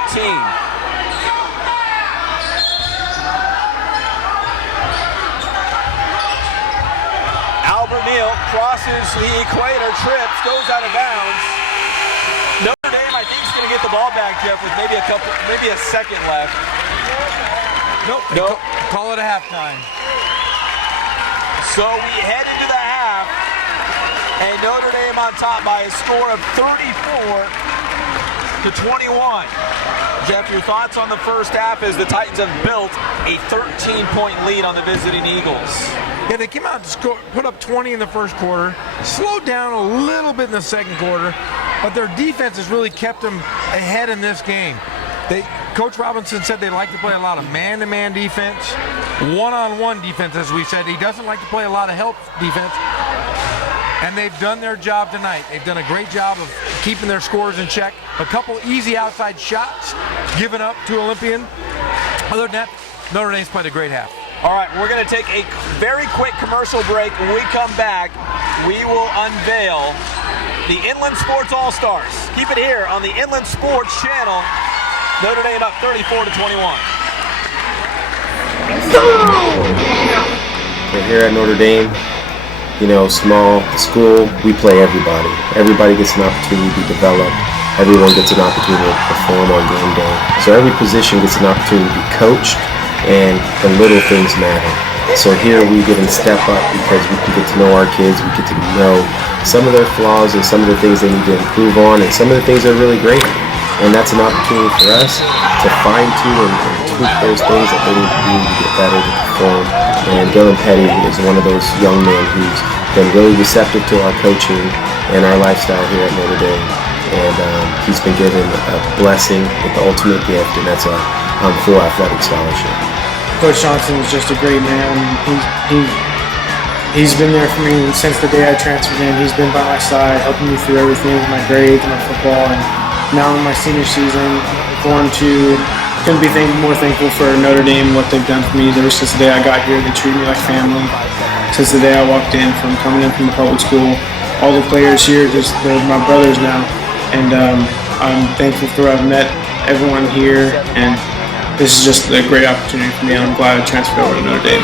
Albert Neal crosses the equator, trips, goes out of bounds. Notre Dame, I think, is going to get the ball back, Jeff, with maybe a second left. Nope. Call it a halftime. So we head into the half, and Notre Dame on top by a score of 34-21. Jeff, your thoughts on the first half as the Titans have built a 13-point lead on the visiting Eagles? Yeah, they came out to put up 20 in the first quarter, slowed down a little bit in the second quarter, but their defense has really kept them ahead in this game. Coach Robinson said they like to play a lot of man-to-man defense, one-on-one defense, as we said. He doesn't like to play a lot of help defense, and they've done their job tonight. They've done a great job of keeping their scores in check. A couple easy outside shots given up to Olympian. Other than that, Notre Dame's played a great half. All right, we're going to take a very quick commercial break. When we come back, we will unveil the Inland Sports All-Stars. Keep it here on the Inland Sports channel. Notre Dame up 34-21. We're here at Notre Dame, small school, we play everybody. Everybody gets an opportunity to be developed. Everyone gets an opportunity to perform on game day. So every position gets an opportunity to be coached, and the little things matter. So here we get to step up because we can get to know our kids, we get to know some of their flaws and some of the things they need to improve on and some of the things they're really great at. And that's an opportunity for us to fine-tune and tweak those things that they need to do to get better, to perform. And Dylan Petty is one of those young men who's been really receptive to our coaching and our lifestyle here at Notre Dame. And he's been given a blessing with the ultimate gift, and that's a full athletic scholarship. Coach Johnson is just a great man. He's been there for me since the day I transferred in. He's been by my side, helping me through everything with my grades, my football, and now in my senior season, couldn't be more thankful for Notre Dame, what they've done for me ever since the day I got here. They treat me like family. Since the day I walked in, from coming in from the public school, all the players here, they're my brothers now. And I'm thankful for I've met everyone here, and this is just a great opportunity for me. I'm glad I transferred over to Notre Dame.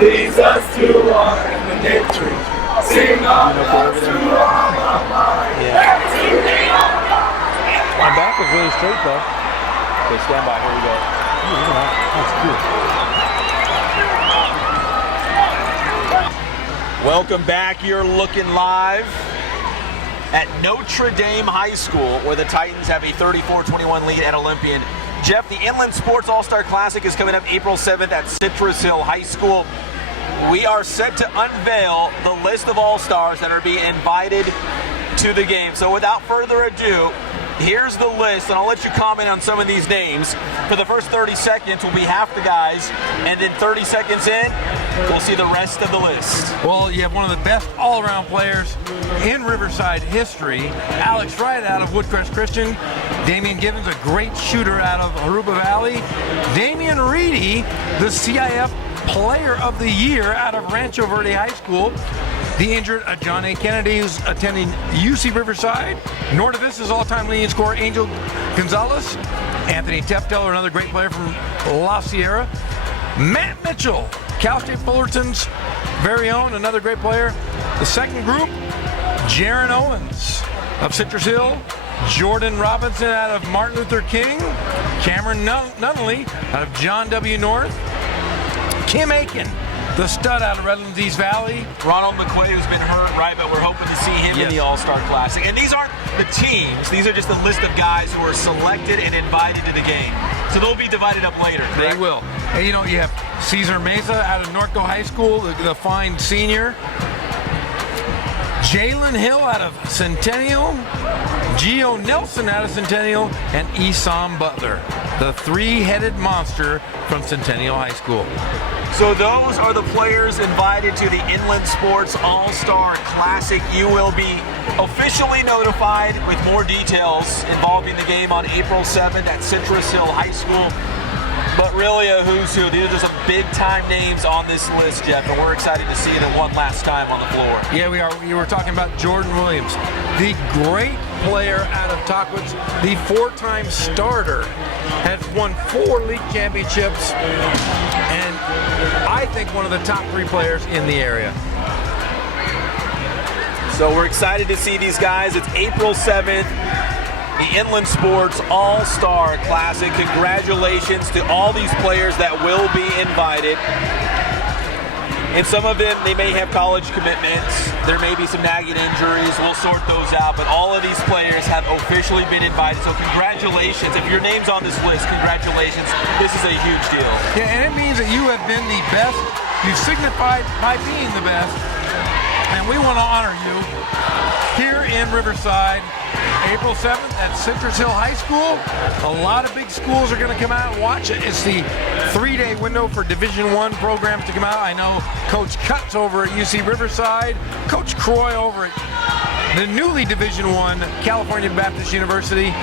Leads us to our victory. Sing on us to our mind. My back is really straight though. Okay, stand by. Here we go. That's good. Welcome back. You're looking live at Notre Dame High School, where the Titans have a 34-21 lead at Olympian. Jeff, the Inland Sports All-Star Classic is coming up April 7th at Citrus Hill High School. We are set to unveil the list of All-Stars that are being invited to the game. So without further ado, here's the list, and I'll let you comment on some of these names. For the first 30 seconds will be half the guys, and then 30 seconds in, we'll see the rest of the list. Well, you have one of the best all-around players in Riverside history. Alex Wright out of Woodcrest Christian. Damian Gibbons, a great shooter out of Aruba Valley. Damian Reedy, the CIF Player of the Year out of Rancho Verde High School. The injured John A. Kennedy, who's attending UC Riverside. Norte Vista's all-time leading scorer, Angel Gonzalez. Anthony Tefteller, another great player from La Sierra. Matt Mitchell, Cal State Fullerton's very own, another great player. The second group, Jaron Owens of Citrus Hill. Jordan Robinson out of Martin Luther King. Cameron Nunnally out of John W. North. Kim Aiken, the stud out of Redlands East Valley. Ronald McQuay, who's been hurt, right? But we're hoping to see him in the All-Star Classic. And these aren't the teams. These are just a list of guys who are selected and invited to the game. So they'll be divided up later, correct? They will. And you have Cesar Mesa out of Norco High School, the fine senior. Jalen Hill out of Centennial. Gio Nelson out of Centennial. And Esam Butler, the three-headed monster from Centennial High School. So those are the players invited to the Inland Sports All-Star Classic. You will be officially notified with more details involving the game on April 7th at Citrus Hill High School. But really a who's who. These are some big-time names on this list, Jeff, and we're excited to see them one last time on the floor. Yeah, we are. We were talking about Jordan Williams, the great player out of Tockwitz, the four-time starter, has won 4 league championships, and I think one of the top 3 players in the area. So we're excited to see these guys. It's April 7th. The Inland Sports All-Star Classic. Congratulations to all these players that will be invited. And some of them, they may have college commitments. There may be some nagging injuries. We'll sort those out. But all of these players have officially been invited. So congratulations. If your name's on this list, congratulations. This is a huge deal. Yeah, and it means that you have been the best. You've signified by being the best And we want to honor you here in Riverside, April 7th at Citrus Hill High School. A lot of big schools are going to come out and watch it. It's the 3-day window for Division I programs to come out. I know Coach Cutts over at UC Riverside, Coach Croy over at the newly Division I California Baptist University,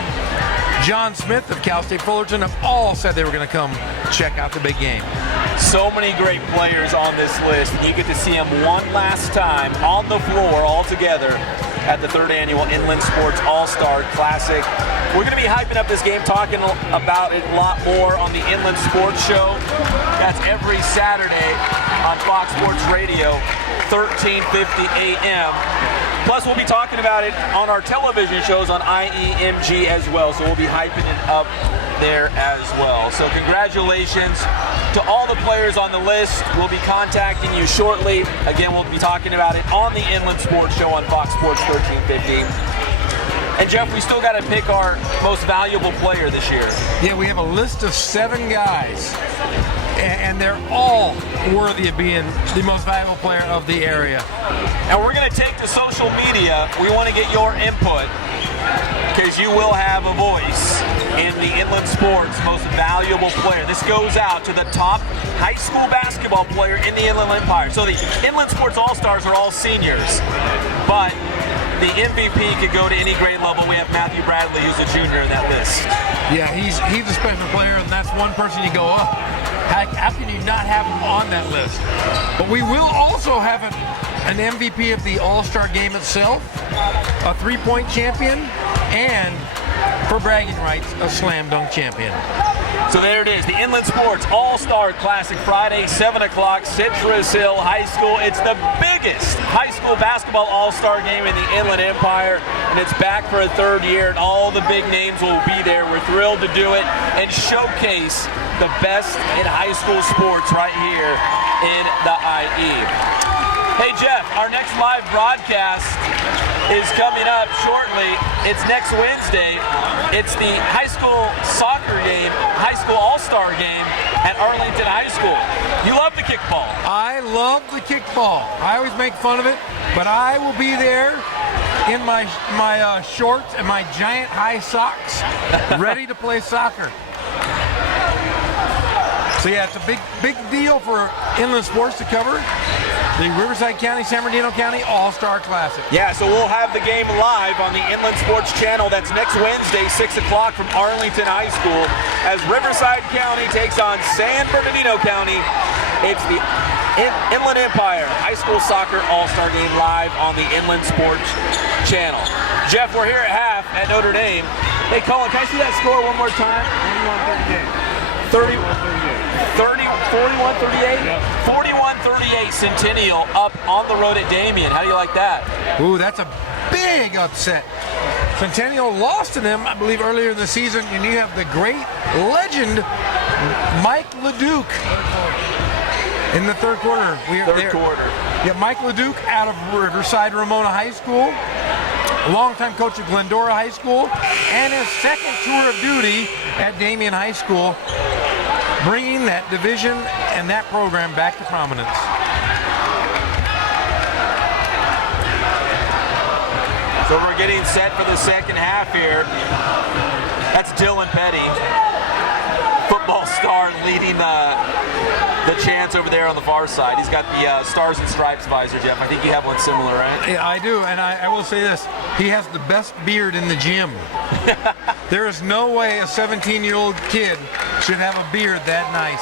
John Smith of Cal State Fullerton have all said they were going to come check out the big game. So many great players on this list. You get to see them one last time on the floor all together at the 3rd annual Inland Sports All-Star Classic. We're going to be hyping up this game, talking about it a lot more on the Inland Sports Show. That's every Saturday on Fox Sports Radio, 1350 a.m. Plus, we'll be talking about it on our television shows on IEMG as well, so we'll be hyping it up there as well. So congratulations to all the players on the list. We'll be contacting you shortly. Again, we'll be talking about it on the Inland Sports Show on Fox Sports 1350. And Jeff, we still got to pick our most valuable player this year. Yeah, we have a list of 7 guys, and they're all worthy of being the most valuable player of the area. And we're going to take to social media. We want to get your input, because you will have a voice in the Inland Sports most valuable player. This goes out to the top high school basketball player in the Inland Empire. So the Inland Sports All-Stars are all seniors, but the MVP could go to any grade level. We have Matthew Bradley, who's a junior in that list. Yeah, he's a special player, and that's one person you go, oh, how can you not have him on that list? But we will also have an MVP of the All-Star game itself, a 3-point champion, and, for bragging rights, a slam dunk champion. So there it is, the Inland Sports All-Star Classic, Friday, 7 o'clock, Citrus Hill High School. It's the biggest high school basketball all-star game in the Inland Empire, and it's back for a 3rd year, and all the big names will be there. We're thrilled to do it and showcase the best in high school sports right here in the IE. Hey Jeff, our next live broadcast is coming up shortly. It's next Wednesday. It's the high school soccer game, high school all-star game at Arlington High School. You love the kickball. I love the kickball. I always make fun of it, but I will be there in my shorts and my giant high socks, ready to play soccer. So yeah, it's a big deal for Inland Sports to cover. The Riverside County, San Bernardino County All-Star Classic. Yeah, so we'll have the game live on the Inland Sports Channel. That's next Wednesday, 6 o'clock from Arlington High School. As Riverside County takes on San Bernardino County, it's the Inland Empire High School Soccer All-Star Game live on the Inland Sports Channel. Jeff, we're here at half at Notre Dame. Hey, Colin, can I see that score one more time? 41-38? Yep. 41-38 Centennial up on the road at Damien. How do you like that? Ooh, that's a big upset. Centennial lost to them, I believe, earlier in the season, and you have the great legend, Mike LeDuc, in the 3rd quarter. Third quarter. Yeah, Mike LeDuc out of Riverside Ramona High School, longtime coach of Glendora High School, and his 2nd tour of duty at Damien High School, bringing that division and that program back to prominence. So we're getting set for the second half here. That's Dylan Petty, football star, leading the chants over there on the far side. He's got the Stars and Stripes visor, Jeff. I think you have one similar, right? Yeah, I do, and I will say this. He has the best beard in the gym. There is no way a 17-year-old kid should have a beard that nice.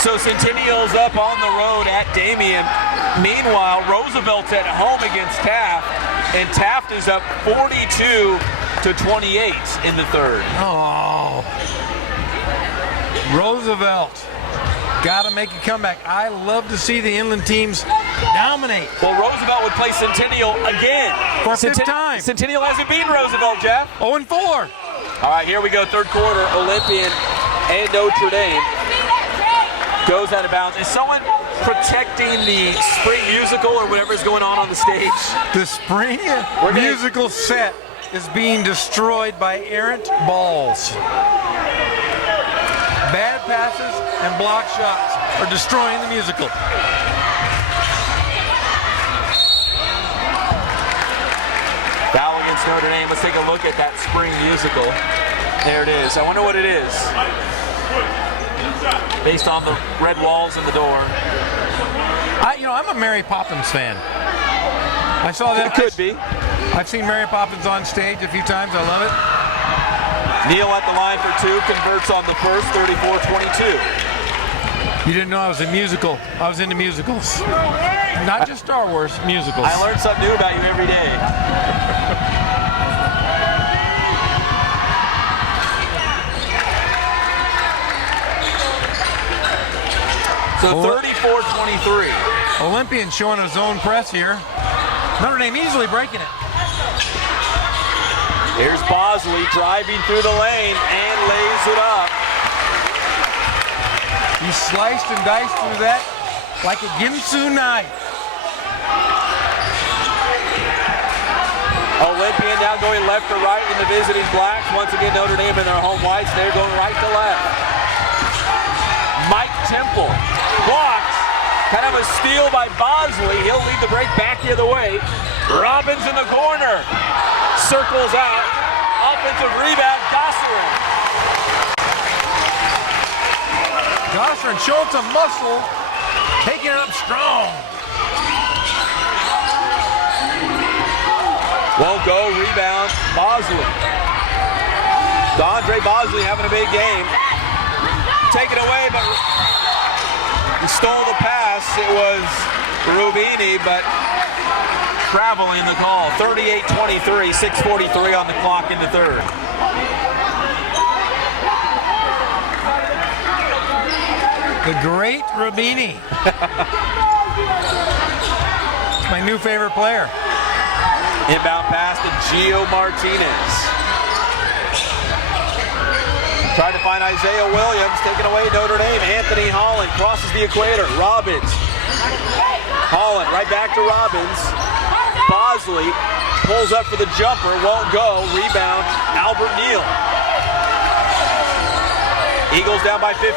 So Centennial's up on the road at Damien. Meanwhile, Roosevelt's at home against Taft, and Taft is up 42-28 in the 3rd. Oh, Roosevelt. Got to make a comeback. I love to see the Inland teams dominate. Well, Roosevelt would play Centennial again. For a 5th time. Centennial hasn't beaten Roosevelt, Jeff. 0-4. All right, here we go. 3rd quarter. Olympian and Notre Dame goes out of bounds. Is someone protecting the spring musical or whatever is going on the stage? The spring musical set is being destroyed by errant balls. Bad passes and block shots are destroying the musical. Foul against Notre Dame. Let's take a look at that spring musical. There it is. I wonder what it is. Based on the red walls and the door. I'm a Mary Poppins fan. I saw that. It could be. I've seen Mary Poppins on stage a few times. I love it. Neal at the line for two, converts on the first, 34-22. You didn't know I was a musical. I was into musicals. Not just Star Wars, musicals. I learn something new about you every day. So 34-23. Olympian showing his own press here. Notre Dame easily breaking it. Here's Bosley driving through the lane and lays it up. He sliced and diced through that like a Ginsu knife. Olympian now going left to right in the visiting blacks. Once again, Notre Dame in their home whites. They're going right to left. Mike Temple blocks. Kind of a steal by Bosley. He'll lead the break back the other way. Robbins in the corner. Circles out. Offensive rebound, Gosserin. Gosserin showing some muscle. Taking it up strong. Won't go, rebound, Bosley. Dondre Bosley having a big game. Taken away, but he stole the pass. It was Rubini, but traveling the call. 38-23, 6:43 on the clock in the third. The great Rubini. It's my new favorite player. Inbound pass to Gio Martinez. Trying to find Isaiah Williams, taking away Notre Dame. Anthony Holland crosses the equator. Robbins. Holland right back to Robbins. Bosley pulls up for the jumper, won't go. Rebound, Albert Neal. Eagles down by 15.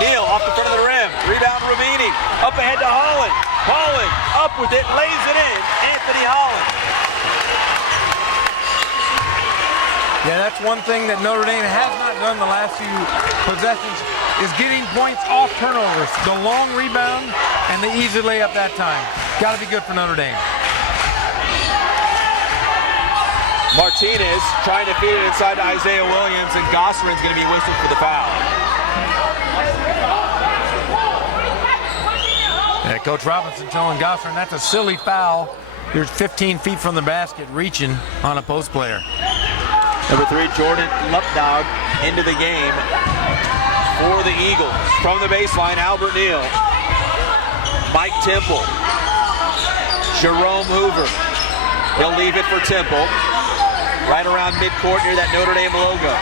Neal off the front of the rim. Rebound, Rubini. Up ahead to Holland. Holland up with it, lays it in. Anthony Holland. Yeah, that's one thing that Notre Dame has not done the last few possessions is getting points off turnovers. The long rebound and the easy layup that time. Got to be good for Notre Dame. Martinez trying to feed it inside to Isaiah Williams, and Gosserin's going to be whistled for the foul. Yeah, Coach Robinson telling Gosserin that's a silly foul. You're 15 feet from the basket reaching on a post player. Number 3, Jordan Lupdog into the game for the Eagles. From the baseline, Albert Neal. Mike Temple. Jerome Hoover. He'll leave it for Temple. Right around midcourt near that Notre Dame logo.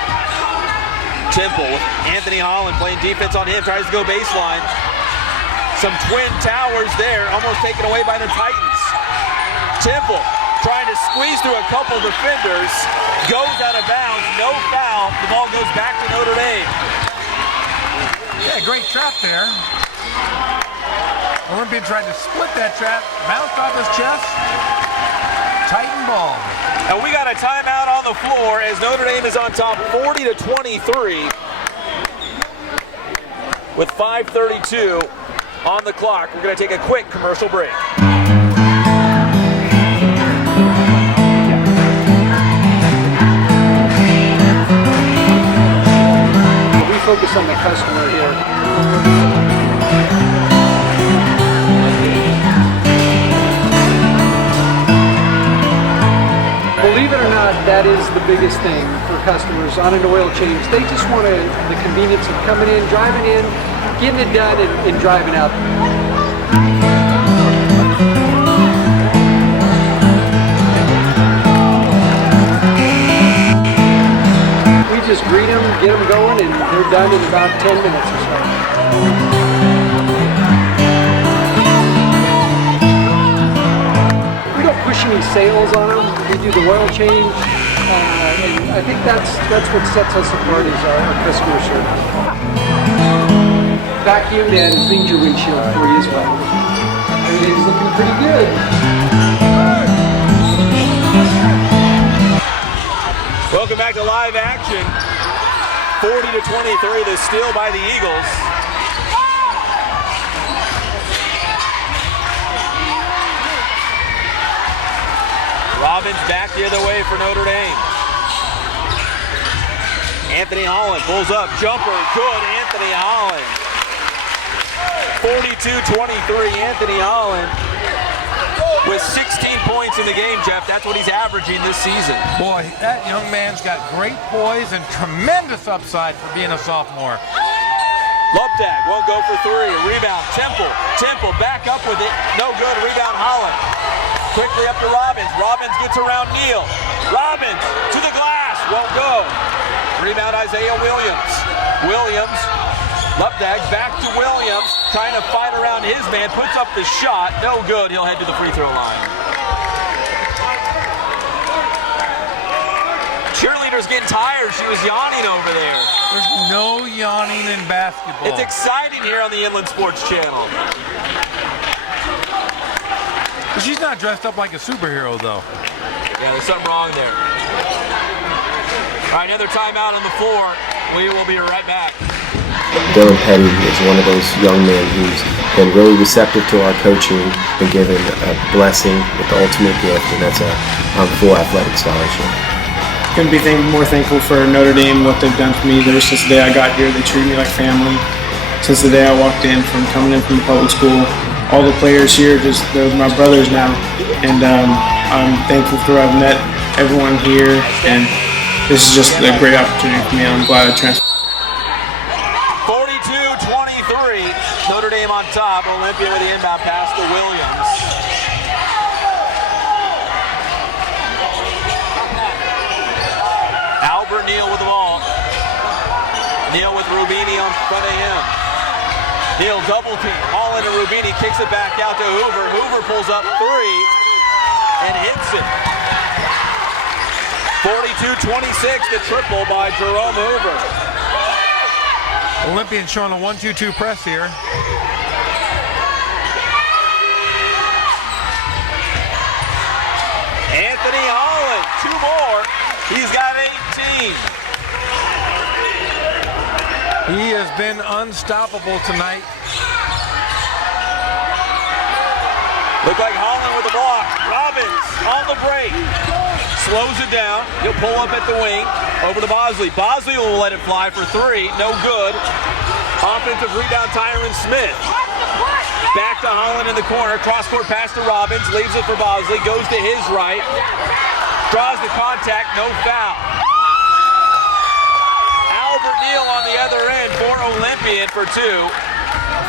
Temple with Anthony Holland playing defense on him. Tries to go baseline. Some twin towers there, almost taken away by the Titans. Temple trying to squeeze through a couple defenders. Goes out of bounds, no foul. The ball goes back to Notre Dame. Yeah, great trap there. Olympian tried to split that trap, bounced off his chest. Titan ball. And we got a timeout on the floor as Notre Dame is on top 40-23 with 5:32 on the clock. We're going to take a quick commercial break. We focus on the customer here. Believe it or not, that is the biggest thing for customers on an oil change. They just want the convenience of coming in, driving in, getting it done, and driving out. We just greet them, get them going, and they're done in about 10 minutes or so. We don't push any sales on them. We do the oil change, and I think that's what sets us apart is our customer service. vacuumed and cleaned your windshield for you as well. Everything's looking pretty good. Welcome back to live action. 40-23, the steal by the Eagles. Robbins back the other way for Notre Dame. Anthony Holland pulls up, jumper, good, Anthony Holland. 42-23, Anthony Holland with 16 points in the game, Jeff. That's what he's averaging this season. Boy, that young man's got great poise and tremendous upside for being a sophomore. Luptag won't go for three. Rebound, Temple back up with it. No good, rebound Holland. Quickly up to Robbins. Robbins gets around Neal. Robbins to the glass, won't go. Rebound Isaiah Williams. Luptag back to Williams, trying to fight around his man, puts up the shot, no good, he'll head to the free throw line. Cheerleader's getting tired, she was yawning over there. There's no yawning in basketball. It's exciting here on the Inland Sports Channel. She's not dressed up like a superhero, though. Yeah, there's something wrong there. All right, another timeout on the floor. We will be right back. Dylan Petty is one of those young men who's been really receptive to our coaching, been given a blessing with the ultimate gift, and that's a full athletic scholarship. Couldn't be more thankful for Notre Dame, what they've done for me ever since the day I got here. They treat me like family. Since the day I walked in, from coming in from the public school, all the players here, they're my brothers now. And I'm thankful for I've met everyone here, and this is just a great opportunity for me. I'm glad I transferred. 42-23, Notre Dame on top. Olympian with the inbound pass to Williams. Albert Neal with the ball. Neal with Rubini on front of him. Neal double team. All into Rubini, kicks it back out to Hoover. Hoover pulls up three and hits it. 42-26, the triple by Jerome Hoover. Olympian showing a 1-2-2 press here. Anthony Holland, two more. He's got 18. He has been unstoppable tonight. Look like Holland with the block. Robbins on the break. Slows it down. He'll pull up at the wing. Over to Bosley. Bosley will let it fly for three. No good. Offensive rebound, Tyron Smith. Back to Holland in the corner. Cross-court pass to Robbins. Leaves it for Bosley. Goes to his right. Draws the contact. No foul. Albert Neal on the other end for Olympian for two.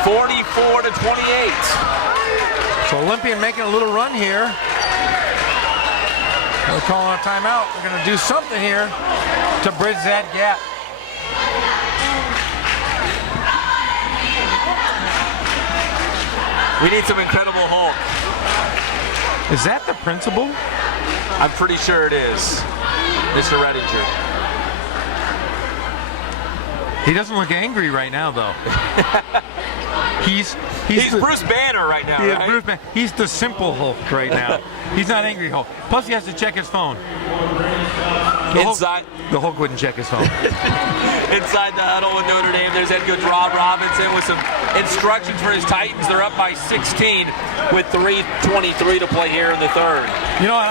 44-28. So Olympian making a little run here. They're calling a timeout. They're going to do something here to bridge that gap. We need some Incredible Hulk. Is that the principal? I'm pretty sure it is. Mr. Redinger. He doesn't look angry right now, though. He's Bruce Banner right now, yeah, right? Bruce Banner. He's the simple Hulk right now. He's not angry Hulk. Plus, he has to check his phone. The Hulk wouldn't check his phone. Inside the huddle with Notre Dame, there's head coach Rob Robinson with some instructions for his Titans. They're up by 16 with 3:23 to play here in the third. You know,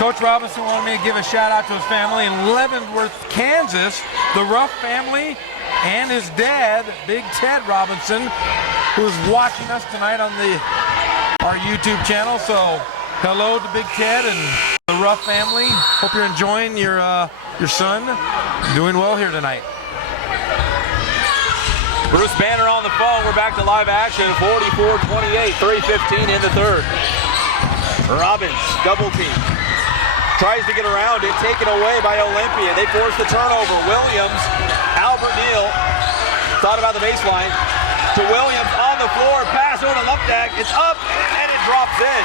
Coach Robinson wanted me to give a shout out to his family in Leavenworth, Kansas, the Ruff family, and his dad, Big Ted Robinson, who's watching us tonight on our YouTube channel. So hello to Big Ted and the Ruff family. Hope you're enjoying your son. Doing well here tonight. Bruce Banner on the phone. We're back to live action. 44-28, 3:15 in the third. Robbins, double team. Tries to get around it, taken away by Olympian. They force the turnover. Williams, Albert Neal, thought about the baseline. To Williams on the floor, pass over to Luptag. It's up, and it drops in.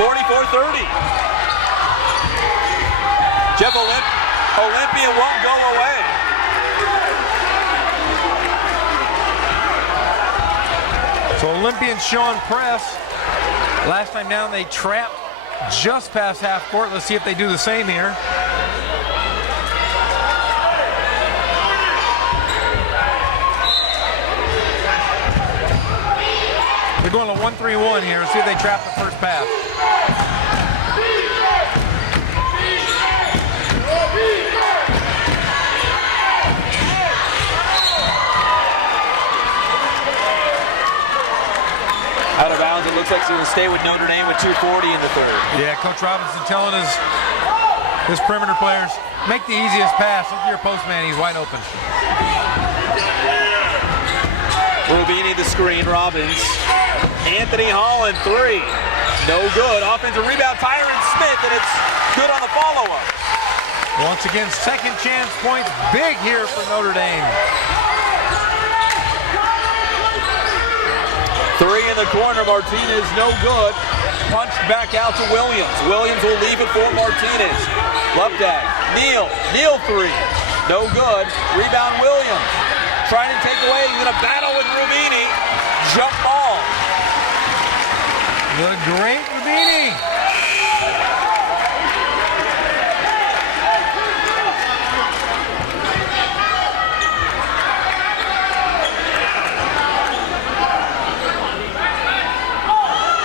44-30. Jeff Olympian won't go away. Olympians showing press. Last time down, they trapped just past half court. Let's see if they do the same here. They're going to 1-3-1 here. See if they trap the first pass. Out of bounds, it looks like he's going to stay with Notre Dame with 2:40 in the third. Yeah, Coach Robinson telling his perimeter players, make the easiest pass. Look at your post man, he's wide open. Rubini the screen, Robbins. Anthony Holland, three. No good. Offensive rebound, Tyron Smith, and it's good on the follow-up. Once again, second chance points, big here for Notre Dame. Three in the corner, Martinez, no good. Punched back out to Williams. Williams will leave it for Martinez. Lupdag, Neal three. No good. Rebound, Williams. Trying to take away, he's gonna battle with Rubini. Jump ball. The great Rubini.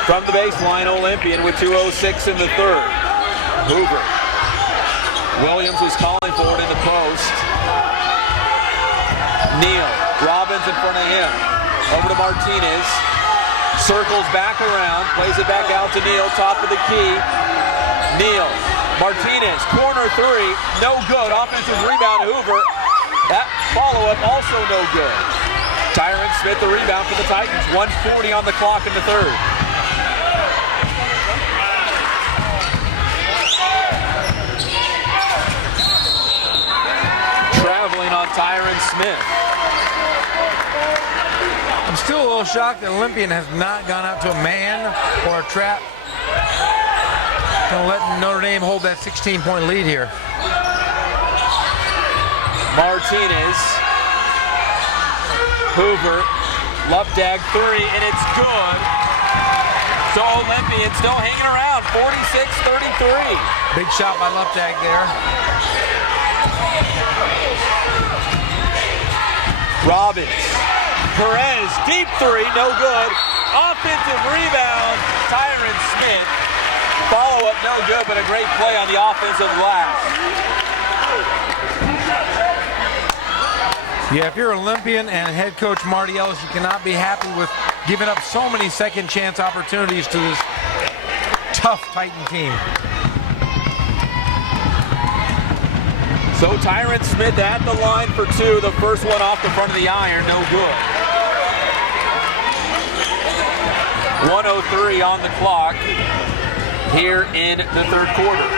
From the baseline, Olympian with 2:06 in the third. Hoover. Williams is calling for it in the post. Neal. Robbins in front of him. Over to Martinez. Circles back around. Plays it back out to Neal. Top of the key. Neal. Martinez. Corner three. No good. Offensive rebound, Hoover. That follow-up also no good. Tyron Smith the rebound for the Titans. 1:40 on the clock in the third. On Tyron Smith. I'm still a little shocked that Olympian has not gone out to a man or a trap. Gonna let Notre Dame hold that 16-point lead here. Martinez. Hoover. Lupdag three, and it's good. So Olympian still hanging around, 46-33. Big shot by Lupdag there. Robbins. Perez, deep three, no good. Offensive rebound, Tyron Smith. Follow-up, no good, but a great play on the offensive glass. Yeah, if you're Olympian and head coach Marty Ellis, you cannot be happy with giving up so many second chance opportunities to this tough Titan team. So Tyron Smith at the line for two. The first one off the front of the iron, no good. 1:03 on the clock here in the third quarter.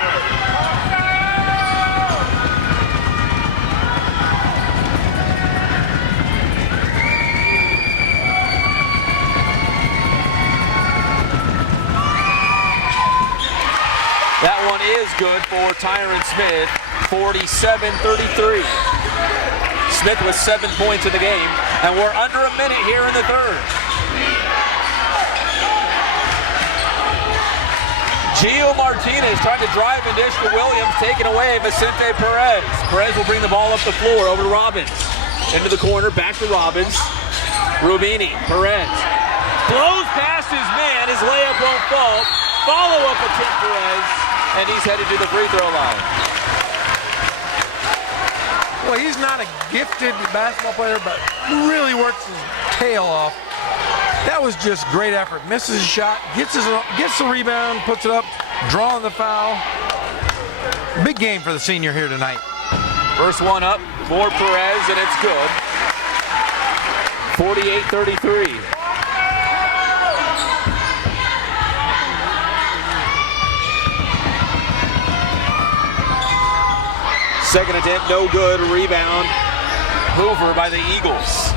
That one is good for Tyron Smith. 47-33. Smith with 7 points in the game, and we're under a minute here in the third. Gio Martinez trying to drive and dish to Williams, taken away Vicente Perez. Perez will bring the ball up the floor over to Robbins. Into the corner, back to Robbins. Rubini, Perez. Blows past his man, his layup won't fall. Follow-up attempt, Perez, and he's headed to the free throw line. Well, he's not a gifted basketball player, but really works his tail off. That was just great effort. Misses a shot, gets the rebound, puts it up, drawing the foul. Big game for the senior here tonight. First one up for Perez, and it's good. 48-33. Second attempt, no good. Rebound, Hoover by the Eagles.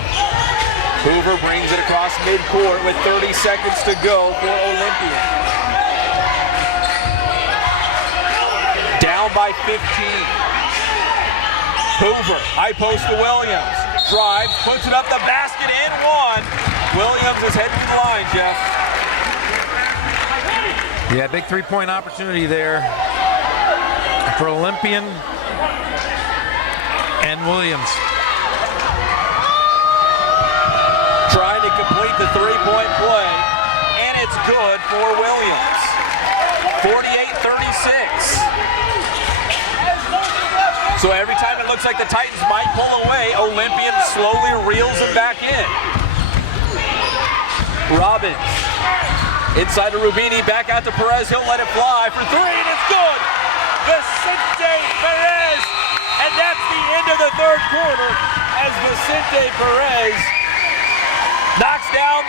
Hoover brings it across midcourt with 30 seconds to go for Olympian. Down by 15. Hoover, high post to Williams. Drives, puts it up the basket in one. Williams is heading to the line, Jeff. Yeah, big three-point opportunity there for Olympian and Williams. Trying to complete the three-point play, and it's good for Williams. 48-36. So every time it looks like the Titans might pull away, Olympian slowly reels it back in. Robbins inside to Rubini, back out to Perez. He'll let it fly for three, and it's good. Vicente Perez, and that's the end of the third quarter as Vicente Perez knocks down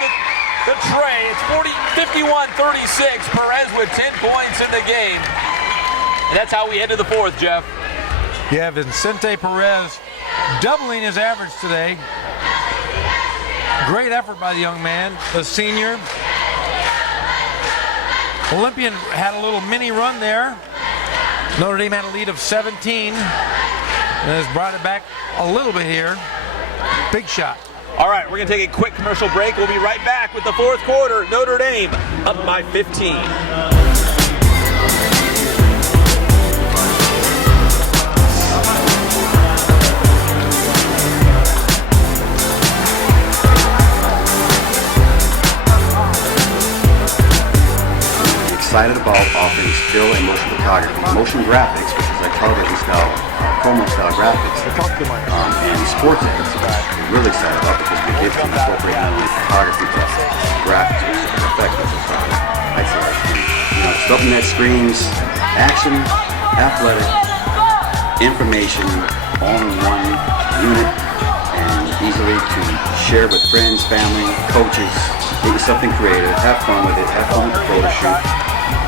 the tray. It's 51-36. Perez with 10 points in the game. And that's how we ended the fourth, Jeff. Yeah, Vicente Perez doubling his average today. Great effort by the young man, the senior. Olympian had a little mini run there. Notre Dame had a lead of 17 and has brought it back a little bit here. Big shot. All right, we're going to take a quick commercial break. We'll be right back with the fourth quarter. Notre Dame up by 15. Excited about offering still and motion photography, motion graphics, which is like television style, promo style graphics, and sports edits. We're really excited about because we get to incorporate not only photography but graphics, which is effective. I say, something that screams action, athletic, information, all in one unit, and easily to share with friends, family, coaches. Make it something creative, have fun with it, have fun with the photo shoot.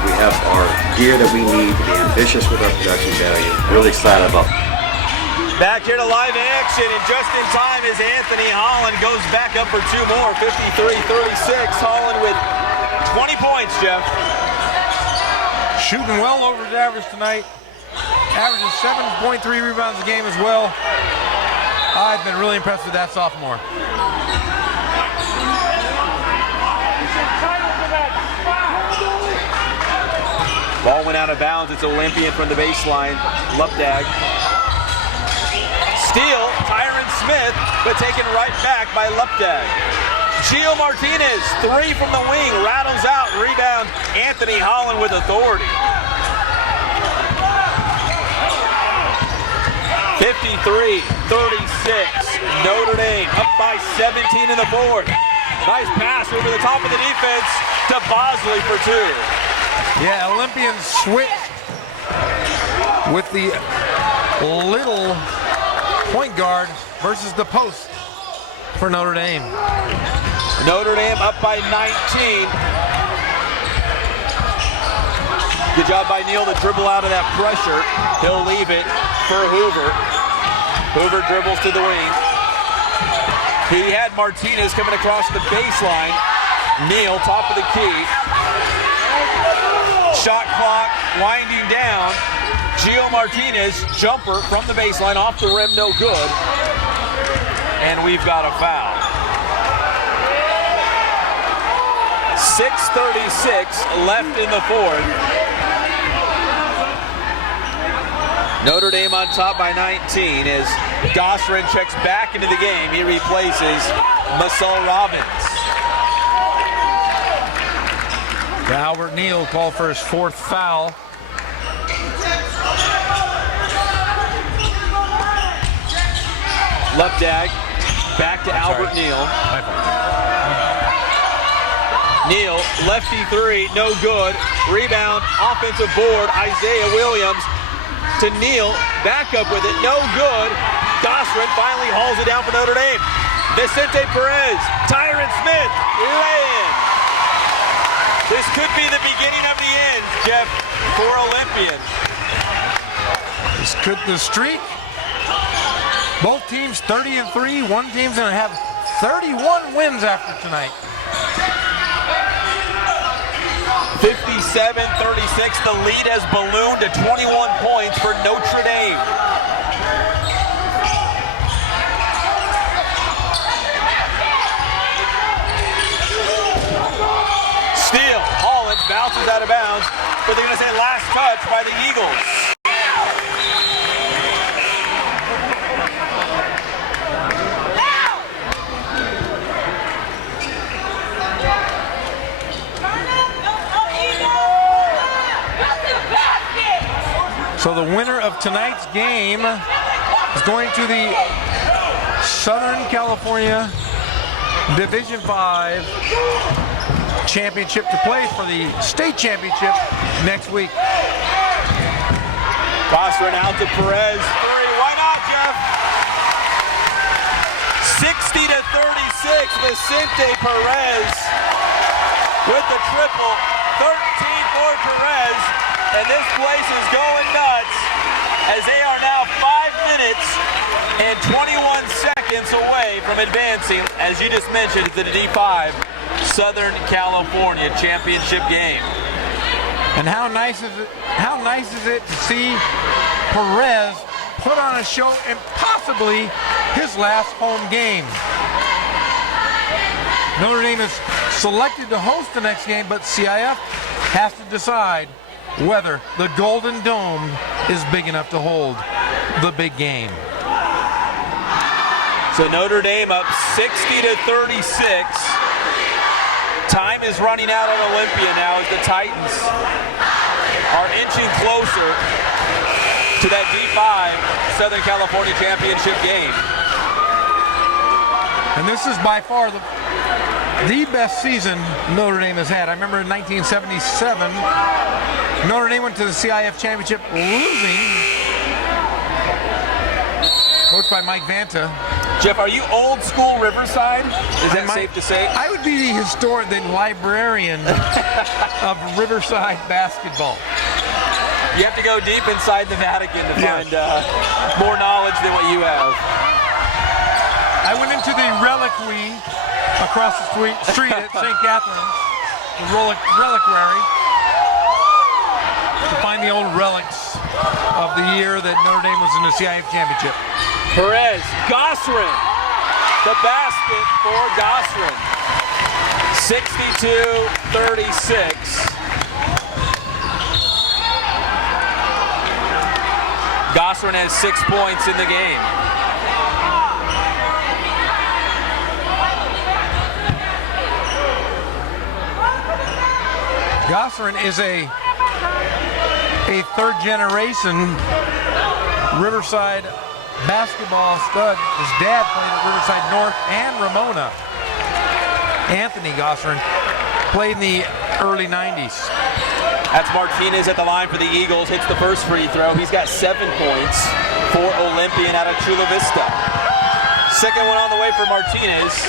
We have our gear that we need to be ambitious with our production value. Really excited about it. Back here to live action, and just in time as Anthony Holland goes back up for two more. 53-36. Holland with 20 points, Jeff. Shooting well over his average tonight. Averages 7.3 rebounds a game as well. I've been really impressed with that sophomore. Ball went out of bounds. It's Olympian from the baseline. Lupdag. Steal, Tyron Smith, but taken right back by Lupdag. Gio Martinez, three from the wing, rattles out, rebound. Anthony Holland with authority. 53-36. Notre Dame up by 17 in the fourth. Nice pass over the top of the defense to Bosley for two. Yeah, Olympian switched with the little point guard versus the post for Notre Dame. Notre Dame up by 19. Good job by Neal to dribble out of that pressure. He'll leave it for Hoover. Hoover dribbles to the wing. He had Martinez coming across the baseline. Neal, top of the key. Shot clock winding down. Gio Martinez, jumper from the baseline, off the rim, no good. And we've got a foul. 6:36 left in the fourth. Notre Dame on top by 19 as Gosrin checks back into the game. He replaces Masol Robbins. Albert Neal called for his fourth foul. Lupdag back to Albert Neal. Neal, lefty three, no good. Rebound, offensive board, Isaiah Williams to Neal, back up with it, no good. Gosrin finally hauls it down for Notre Dame. Vicente Perez, Tyron Smith, lay-in. This could be the beginning of the end, Jeff, for Olympian. This could the streak. Both teams 30-3. One team's going to have 31 wins after tonight. 57-36. The lead has ballooned to 21 points for Notre Dame. comes out of bounds, but they're going to say last touch by the Eagles. So the winner of tonight's game is going to the Southern California Division V championship to play for the state championship next week. Gossarin out to Perez. Three. Why not, Jeff? 60-36. Vicente Perez with the triple. 13 for Perez. And this place is going nuts as they are now 5 minutes and 21 seconds away from advancing, as you just mentioned, to the D5 Southern California championship game. And how nice is it? How nice is it to see Perez put on a show in possibly his last home game? Notre Dame is selected to host the next game, but CIF has to decide whether the Golden Dome is big enough to hold the big game. So Notre Dame up 60-36. Time is running out on Olympian now as the Titans are inching closer to that D5 Southern California championship game. And this is by far the best season Notre Dame has had. I remember in 1977, Notre Dame went to the CIF championship losing, coached by Mike Vanta. Jeff, are you old school Riverside? Is that safe to say? I would be the librarian of Riverside basketball. You have to go deep inside the Vatican to find more knowledge than what you have. I went into the reliquary across the street at St. Catherine's, the reliquary, to find the old relics of the year that Notre Dame was in the CIF championship. Perez, Gossarin, the basket for Gossarin. 62-36. Gossarin has 6 points in the game. Gossarin is a third-generation Riverside basketball stud. His dad played at Riverside North and Ramona. Anthony Gossarin played in the early 90s. That's Martinez at the line for the Eagles. Hits the first free throw. He's got 7 points for Olympian out of Chula Vista. Second one on the way for Martinez.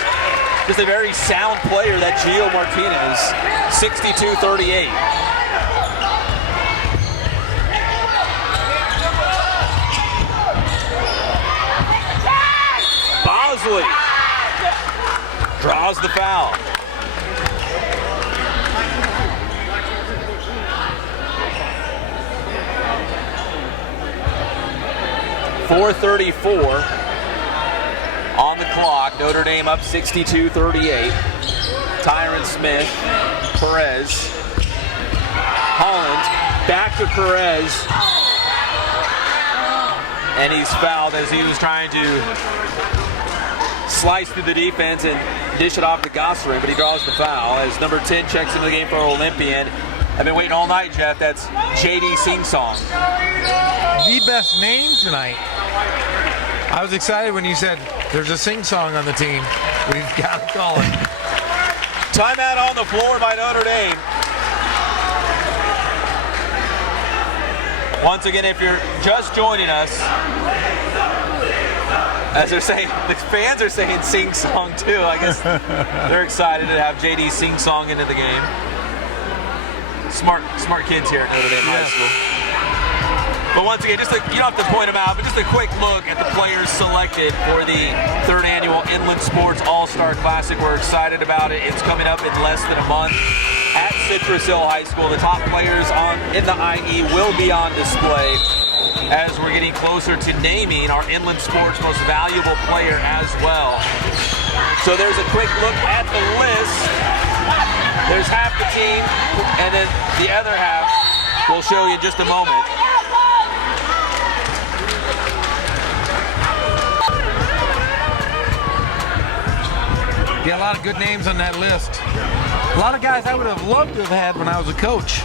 Just a very sound player, that Gio Martinez. 62-38. Bosley draws the foul. .434 on the clock. Notre Dame up 62-38. Tyron Smith, Perez, Holland, back to Perez. And he's fouled as he was trying to slice through the defense and dish it off to Gossarin, but he draws the foul as number 10 checks into the game for Olympian. I've been waiting all night, Jeff. That's JD Sing Song. The best name tonight. I was excited when you said there's a sing song on the team. We've got to call it. Timeout on the floor by Notre Dame. Once again, if you're just joining us, as they're saying, the fans are saying sing song too. I guess they're excited to have JD sing song into the game. Smart kids here at Notre Dame High School. But once again, you don't have to point them out, but just a quick look at the players selected for the 3rd annual Inland Sports All-Star Classic. We're excited about it. It's coming up in less than a month at Citrus Hill High School. The top players in the IE will be on display as we're getting closer to naming our Inland Sports Most Valuable Player as well. So there's a quick look at the list. There's half the team, and then the other half we'll show you in just a moment. Yeah, a lot of good names on that list. A lot of guys I would have loved to have had when I was a coach.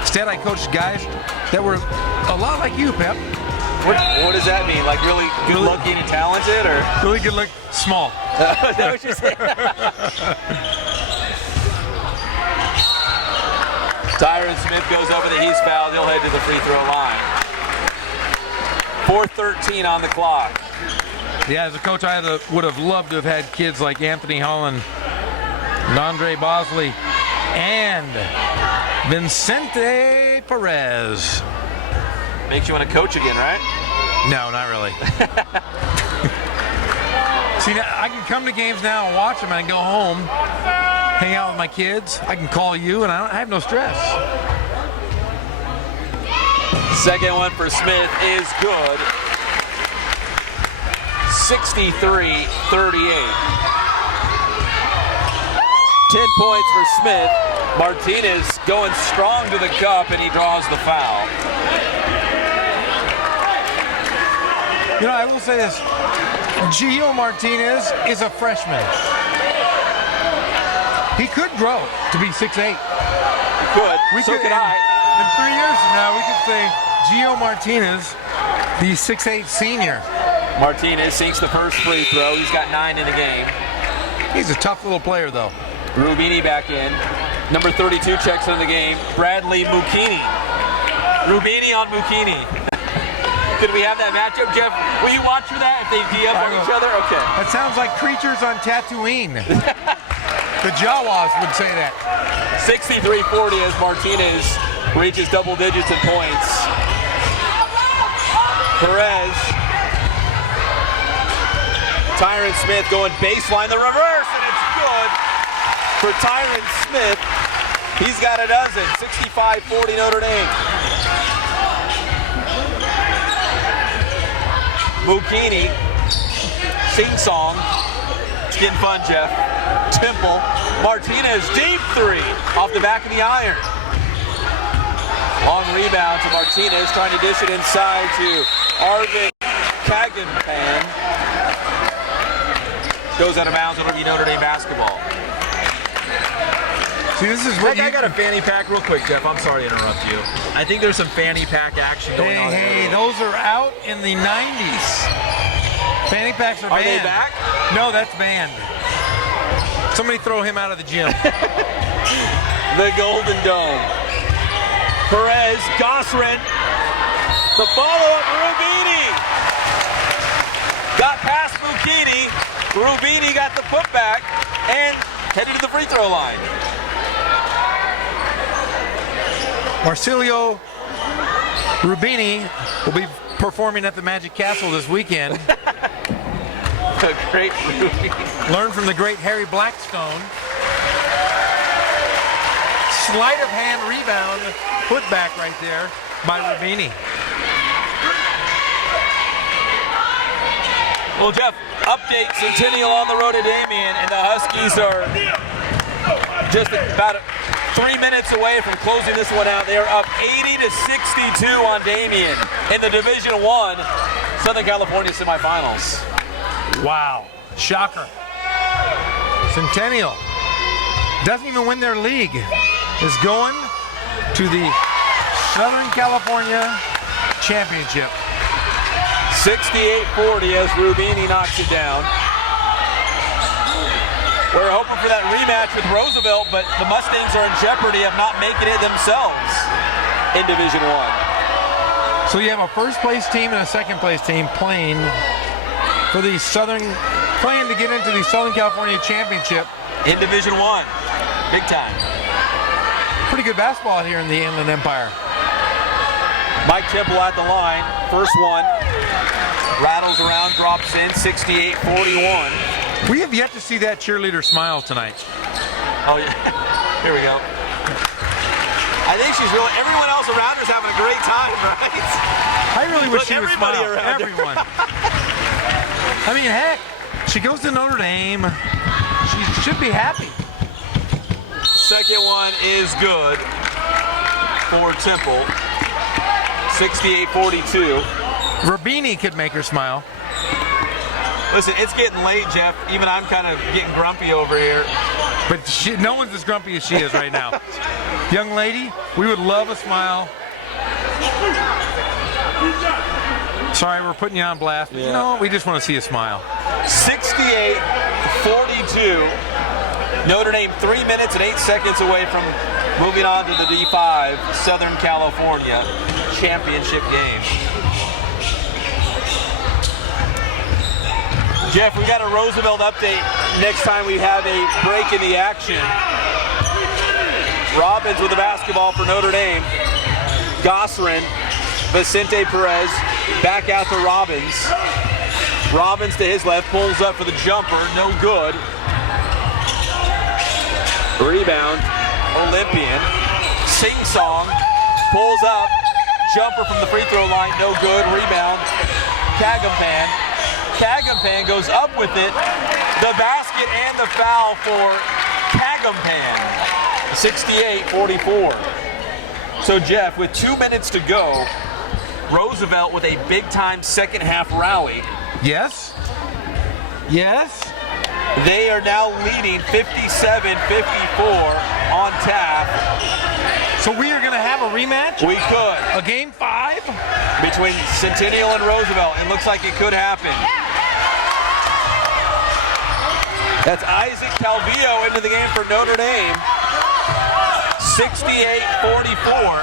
Instead, I coached guys that were a lot like you, Pep. What does that mean? Like really good-looking and talented, or really good look, small? Is that what you're saying? Tyron Smith goes over that he's fouled. He'll head to the free throw line. 4:13 on the clock. Yeah, as a coach, I would have loved to have had kids like Anthony Holland, Andre Bosley, and Vicente Perez. Makes you want to coach again, right? No, not really. See, now, I can come to games now and watch them, and I can go home, hang out with my kids. I can call you, and I have no stress. Second one for Smith is good. 63-38. 10 points for Smith. Martinez going strong to the cup, and he draws the foul. You know, I will say this. Gio Martinez is a freshman. He could grow to be 6'8". He could. So could I. In 3 years from now, we could say Gio Martinez, the 6'8" senior. Martinez sinks the first free throw. He's got 9 in the game. He's a tough little player, though. Rubini back in. Number 32 checks in the game. Bradley Mukini. Rubini on Mukini. Did we have that matchup, Jeff? Will you watch for that if they D up on each other? Okay. That sounds like creatures on Tatooine. The Jawas would say that. 63-40 as Martinez reaches double digits in points. Perez. Tyron Smith going baseline, the reverse, and it's good for Tyron Smith. He's got a dozen. 65-40 Notre Dame. Mukini, sing-song. It's getting fun, Jeff. Temple. Martinez, deep three off the back of the iron. Long rebound to Martinez, trying to dish it inside to Arvin Kaganpan. Goes out of bounds. It'll be Notre Dame basketball. See, this is what I got a fanny pack real quick, Jeff. I'm sorry to interrupt you. I think there's some fanny pack action going on. Hey, those are out in the 90s. Fanny packs are banned. Are they back? No, that's banned. Somebody throw him out of the gym. The Golden Dome. Perez, Gosrin. The follow-up, Rubini. Got past Mukini. Rubini got the putback and headed to the free throw line. Marsilio Rubini will be performing at the Magic Castle this weekend. A great Rubini. Learn from the great Harry Blackstone. Sleight of hand rebound, putback right there by Rubini. Well, Jeff, update Centennial on the road to Damien, and the Huskies are just about 3 minutes away from closing this one out. They are up 80-62 on Damien in the Division I Southern California semifinals. Wow, shocker. Centennial doesn't even win their league, is going to the Southern California Championship. 68-40 as Rubini knocks it down. We're hoping for that rematch with Roosevelt, but the Mustangs are in jeopardy of not making it themselves in Division I. So you have a first place team and a second place team playing for the playing to get into the Southern California Championship. In Division I, big time. Pretty good basketball here in the Inland Empire. Mike Temple at the line, first one. Rattles around, drops in, 68-41. We have yet to see that cheerleader smile tonight. Oh, yeah. Here we go. I think she's really, everyone else around her is having a great time, right? I really wish she would smile. Everybody around her. Everyone. I mean, heck, She goes to Notre Dame. She should be happy. Second one is good for Temple. 68-42. Rabini could make her smile. Listen, it's getting late, Jeff. Even I'm kind of getting grumpy over here. But no one's as grumpy as she is right now. Young lady, we would love a smile. Sorry, we're putting you on blast. But you know, we just want to see a smile. 68-42. Notre Dame 3 minutes and 8 seconds away from moving on to the D5 Southern California championship game. Jeff, we got a Roosevelt update next time we have a break in the action. Robbins with the basketball for Notre Dame. Gossarin, Vicente Perez, back out to Robbins. Robbins to his left, pulls up for the jumper, no good. Rebound, Olympian. Sing-song, pulls up, jumper from the free throw line, no good. Rebound, Kagampan. Kagampan goes up with it. The basket and the foul for Kagampan. 68-44. So Jeff, with 2 minutes to go, Roosevelt with a big-time second half rally. Yes. Yes. They are now leading 57-54 on tap. So we are going to have a rematch? We could. A game 5? Between Centennial and Roosevelt. It looks like it could happen. That's Isaac Calvillo into the game for Notre Dame. 68-44.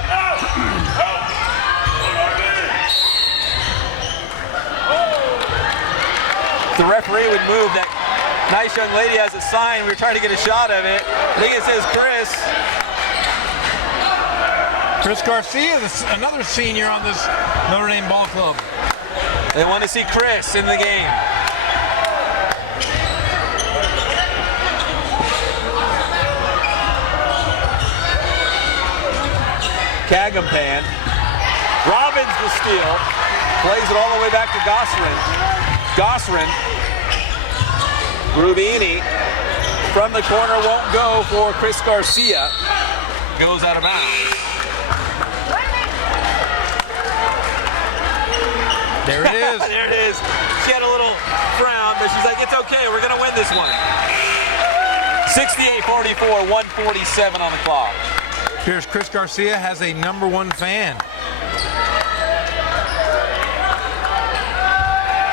The referee would move. That nice young lady has a sign. We were trying to get a shot of it. I think it says Chris. Chris Garcia, another senior on this Notre Dame ball club. They want to see Chris in the game. Kagampan. Robbins will steal. Plays it all the way back to Gossarin. Gossarin. Rubini from the corner won't go for Chris Garcia. Goes out of bounds. There it is. There it is. She had a little frown, but she's like, it's okay, we're going to win this one. 68-44, 1:47 on the clock. Here's Chris Garcia has a #1 fan.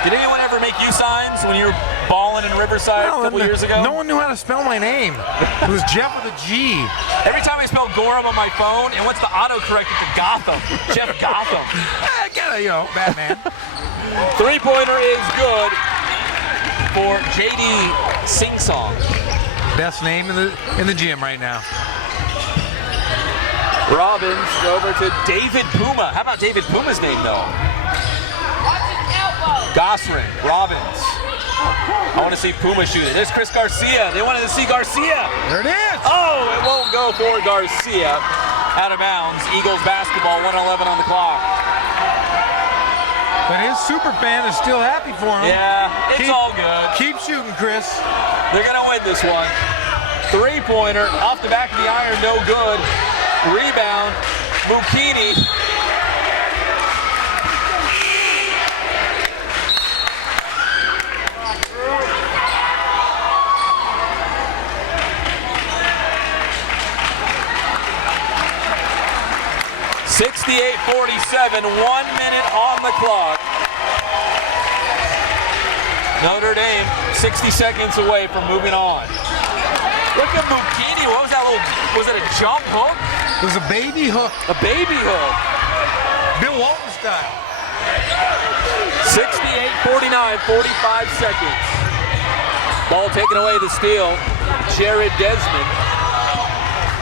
Did anyone ever make you signs when you were balling in Riverside a couple years ago? No one knew how to spell my name. It was Jeff with a G. Every time I spell Gorham on my phone, and what's the autocorrect to Gotham? Jeff Gotham. I get it, Batman. Three-pointer is good for JD Sing-Song. Best name in the gym right now. Robbins over to David Puma. How about David Puma's name, though? Gossarin, Robbins. I want to see Puma shoot it. There's Chris Garcia. They wanted to see Garcia. There it is. Oh, it won't go for Garcia. Out of bounds. Eagles basketball, 1:11 on the clock. But his super fan is still happy for him. Yeah, it's all good. Keep shooting, Chris. They're going to win this one. Three-pointer off the back of the iron, no good. Rebound, Mukini. .68-47, 1 minute on the clock. Notre Dame 60 seconds away from moving on. Look at Mukini. What was that little, was it a jump hook? It was a baby hook. A baby hook. Bill Walton style. 68-49, 45 seconds. Ball taken away, the steal. Jared Desmond.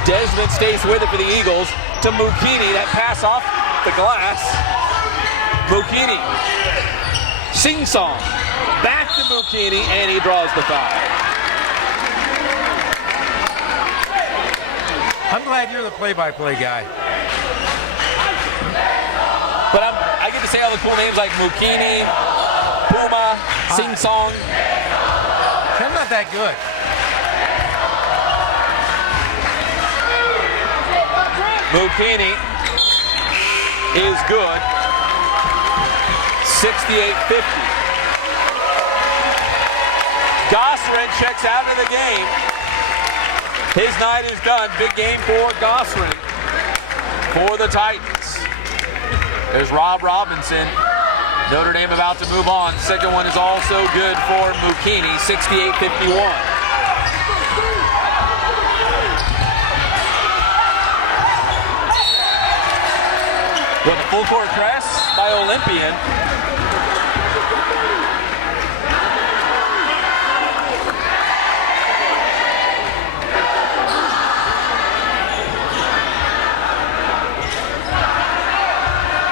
Desmond stays with it for the Eagles. To Mukini, that pass off the glass. Mukini. Sing-song. Back to Mukini, and he draws the foul. I'm glad you're the play-by-play guy. But I get to say all the cool names like Mukini, Puma, Sing-song. not that good. Mukini is good. 68-50. Gossarin checks out of the game. His night is done. Big game for Gossarin for the Titans. There's Rob Robinson. Notre Dame about to move on. Second one is also good for Mukini, 68-51. With a full court press by Olympian.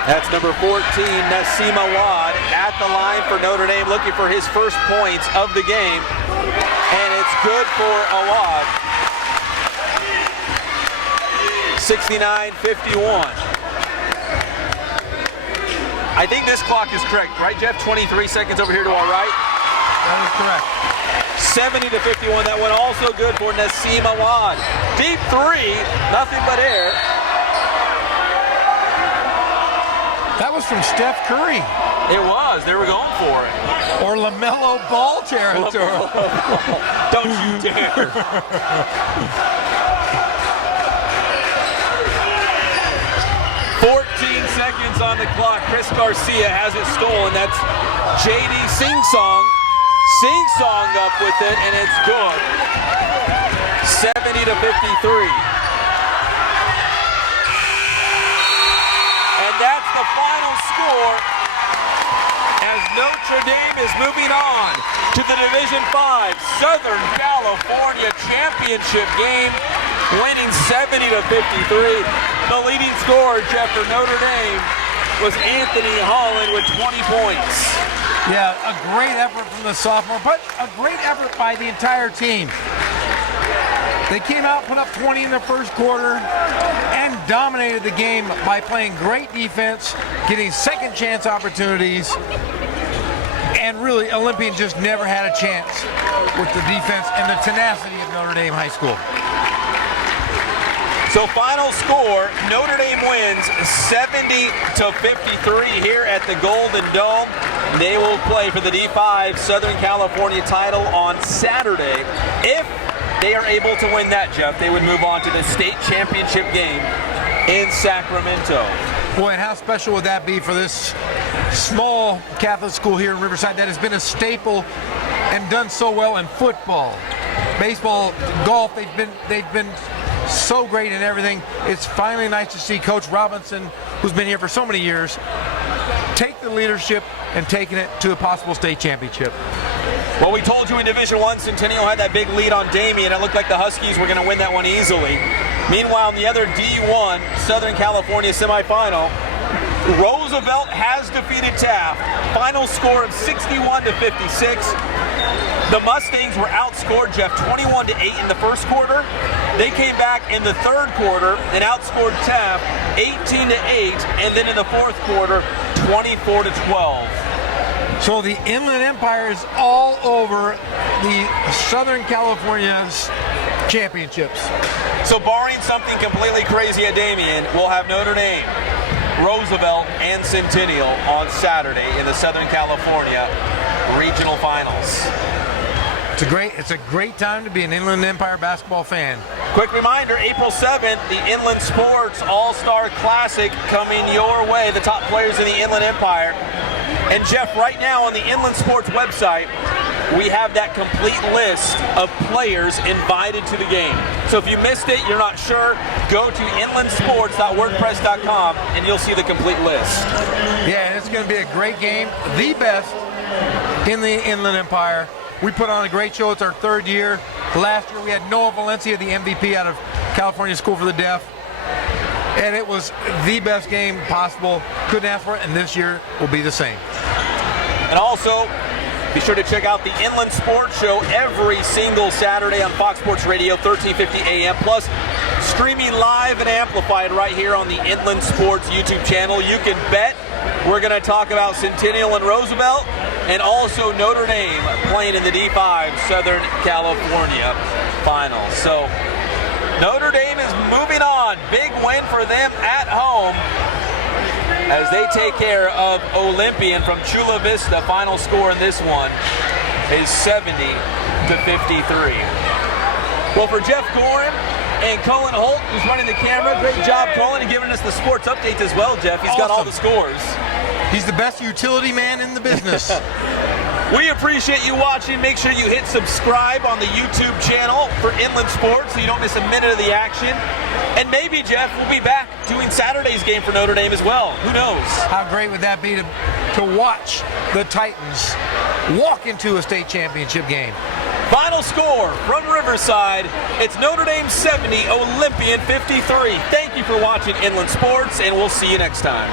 That's number 14, Nassim Awad, at the line for Notre Dame, looking for his first points of the game. And it's good for Awad. 69-51. I think this clock is correct, right, Jeff? 23 seconds over here to our right. That is correct. 70-51. That one also good for Nassim Awad. Deep three, nothing but air. That was from Steph Curry. It was. They were going for it. Or LaMelo Ball territory. Don't you dare. 14 seconds on the clock. Chris Garcia has it stolen. That's J.D. Sing-Song. Sing-Song up with it, and it's good. 70-53. And that's the final score as Notre Dame is moving on to the Division V Southern California Championship game, winning 70-53. The leading scorer, Jeff, for Notre Dame was Anthony Holland with 20 points. Yeah, a great effort from the sophomore, but a great effort by the entire team. They came out, put up 20 in the first quarter, and dominated the game by playing great defense, getting second chance opportunities, and really Olympian just never had a chance with the defense and the tenacity of Notre Dame High School. So final score, Notre Dame wins 70-53 here at the Golden Dome. They will play for the D5 Southern California title on Saturday. If they are able to win that, Jeff, they would move on to the state championship game in Sacramento. Boy, and how special would that be for this small Catholic school here in Riverside that has been a staple and done so well in football, baseball, golf. They've been so great in everything. It's finally nice to see Coach Robinson, who's been here for so many years, take the leadership and taking it to a possible state championship. Well, we told you in Division I, Centennial had that big lead on Damien. It looked like the Huskies were going to win that one easily. Meanwhile, in the other D1 Southern California semifinal, Roosevelt has defeated Taft. Final score of 61-56. The Mustangs were outscored, Jeff, 21-8 in the first quarter. They came back in the third quarter and outscored Taft 18-8, and then in the fourth quarter, 24-12. So the Inland Empire is all over the Southern California's championships. So barring something completely crazy at Damien, we'll have Notre Dame, Roosevelt, and Centennial on Saturday in the Southern California regional finals. It's a great time to be an Inland Empire basketball fan. Quick reminder, April 7th, the Inland Sports All-Star Classic coming your way, the top players in the Inland Empire. And Jeff, right now on the Inland Sports website, we have that complete list of players invited to the game. So if you missed it, you're not sure, go to inlandsports.wordpress.com and you'll see the complete list. Yeah, and it's going to be a great game, the best in the Inland Empire. We put on a great show. It's our third year. Last year we had Noah Valencia, the MVP out of California School for the Deaf. And it was the best game possible. Couldn't ask for it, and this year will be the same. And also, be sure to check out the Inland Sports Show every single Saturday on Fox Sports Radio, 1350 AM, plus streaming live and amplified right here on the Inland Sports YouTube channel. You can bet we're going to talk about Centennial and Roosevelt. and also Notre Dame playing in the D5 Southern California Finals. So Notre Dame is moving on. Big win for them at home as they take care of Olympian from Chula Vista. Final score in this one is 70-53. Well, for Jeff Gorin and Colin Holt, who's running the camera, great job, Colin, and giving us the sports updates as well, Jeff. He's got all the scores. He's the best utility man in the business. We appreciate you watching. Make sure you hit subscribe on the YouTube channel for Inland Sports so you don't miss a minute of the action. And maybe, Jeff, we'll be back doing Saturday's game for Notre Dame as well. Who knows? How great would that be to watch the Titans walk into a state championship game? Final score from Riverside, it's Notre Dame 70, Olympian 53. Thank you for watching Inland Sports, and we'll see you next time.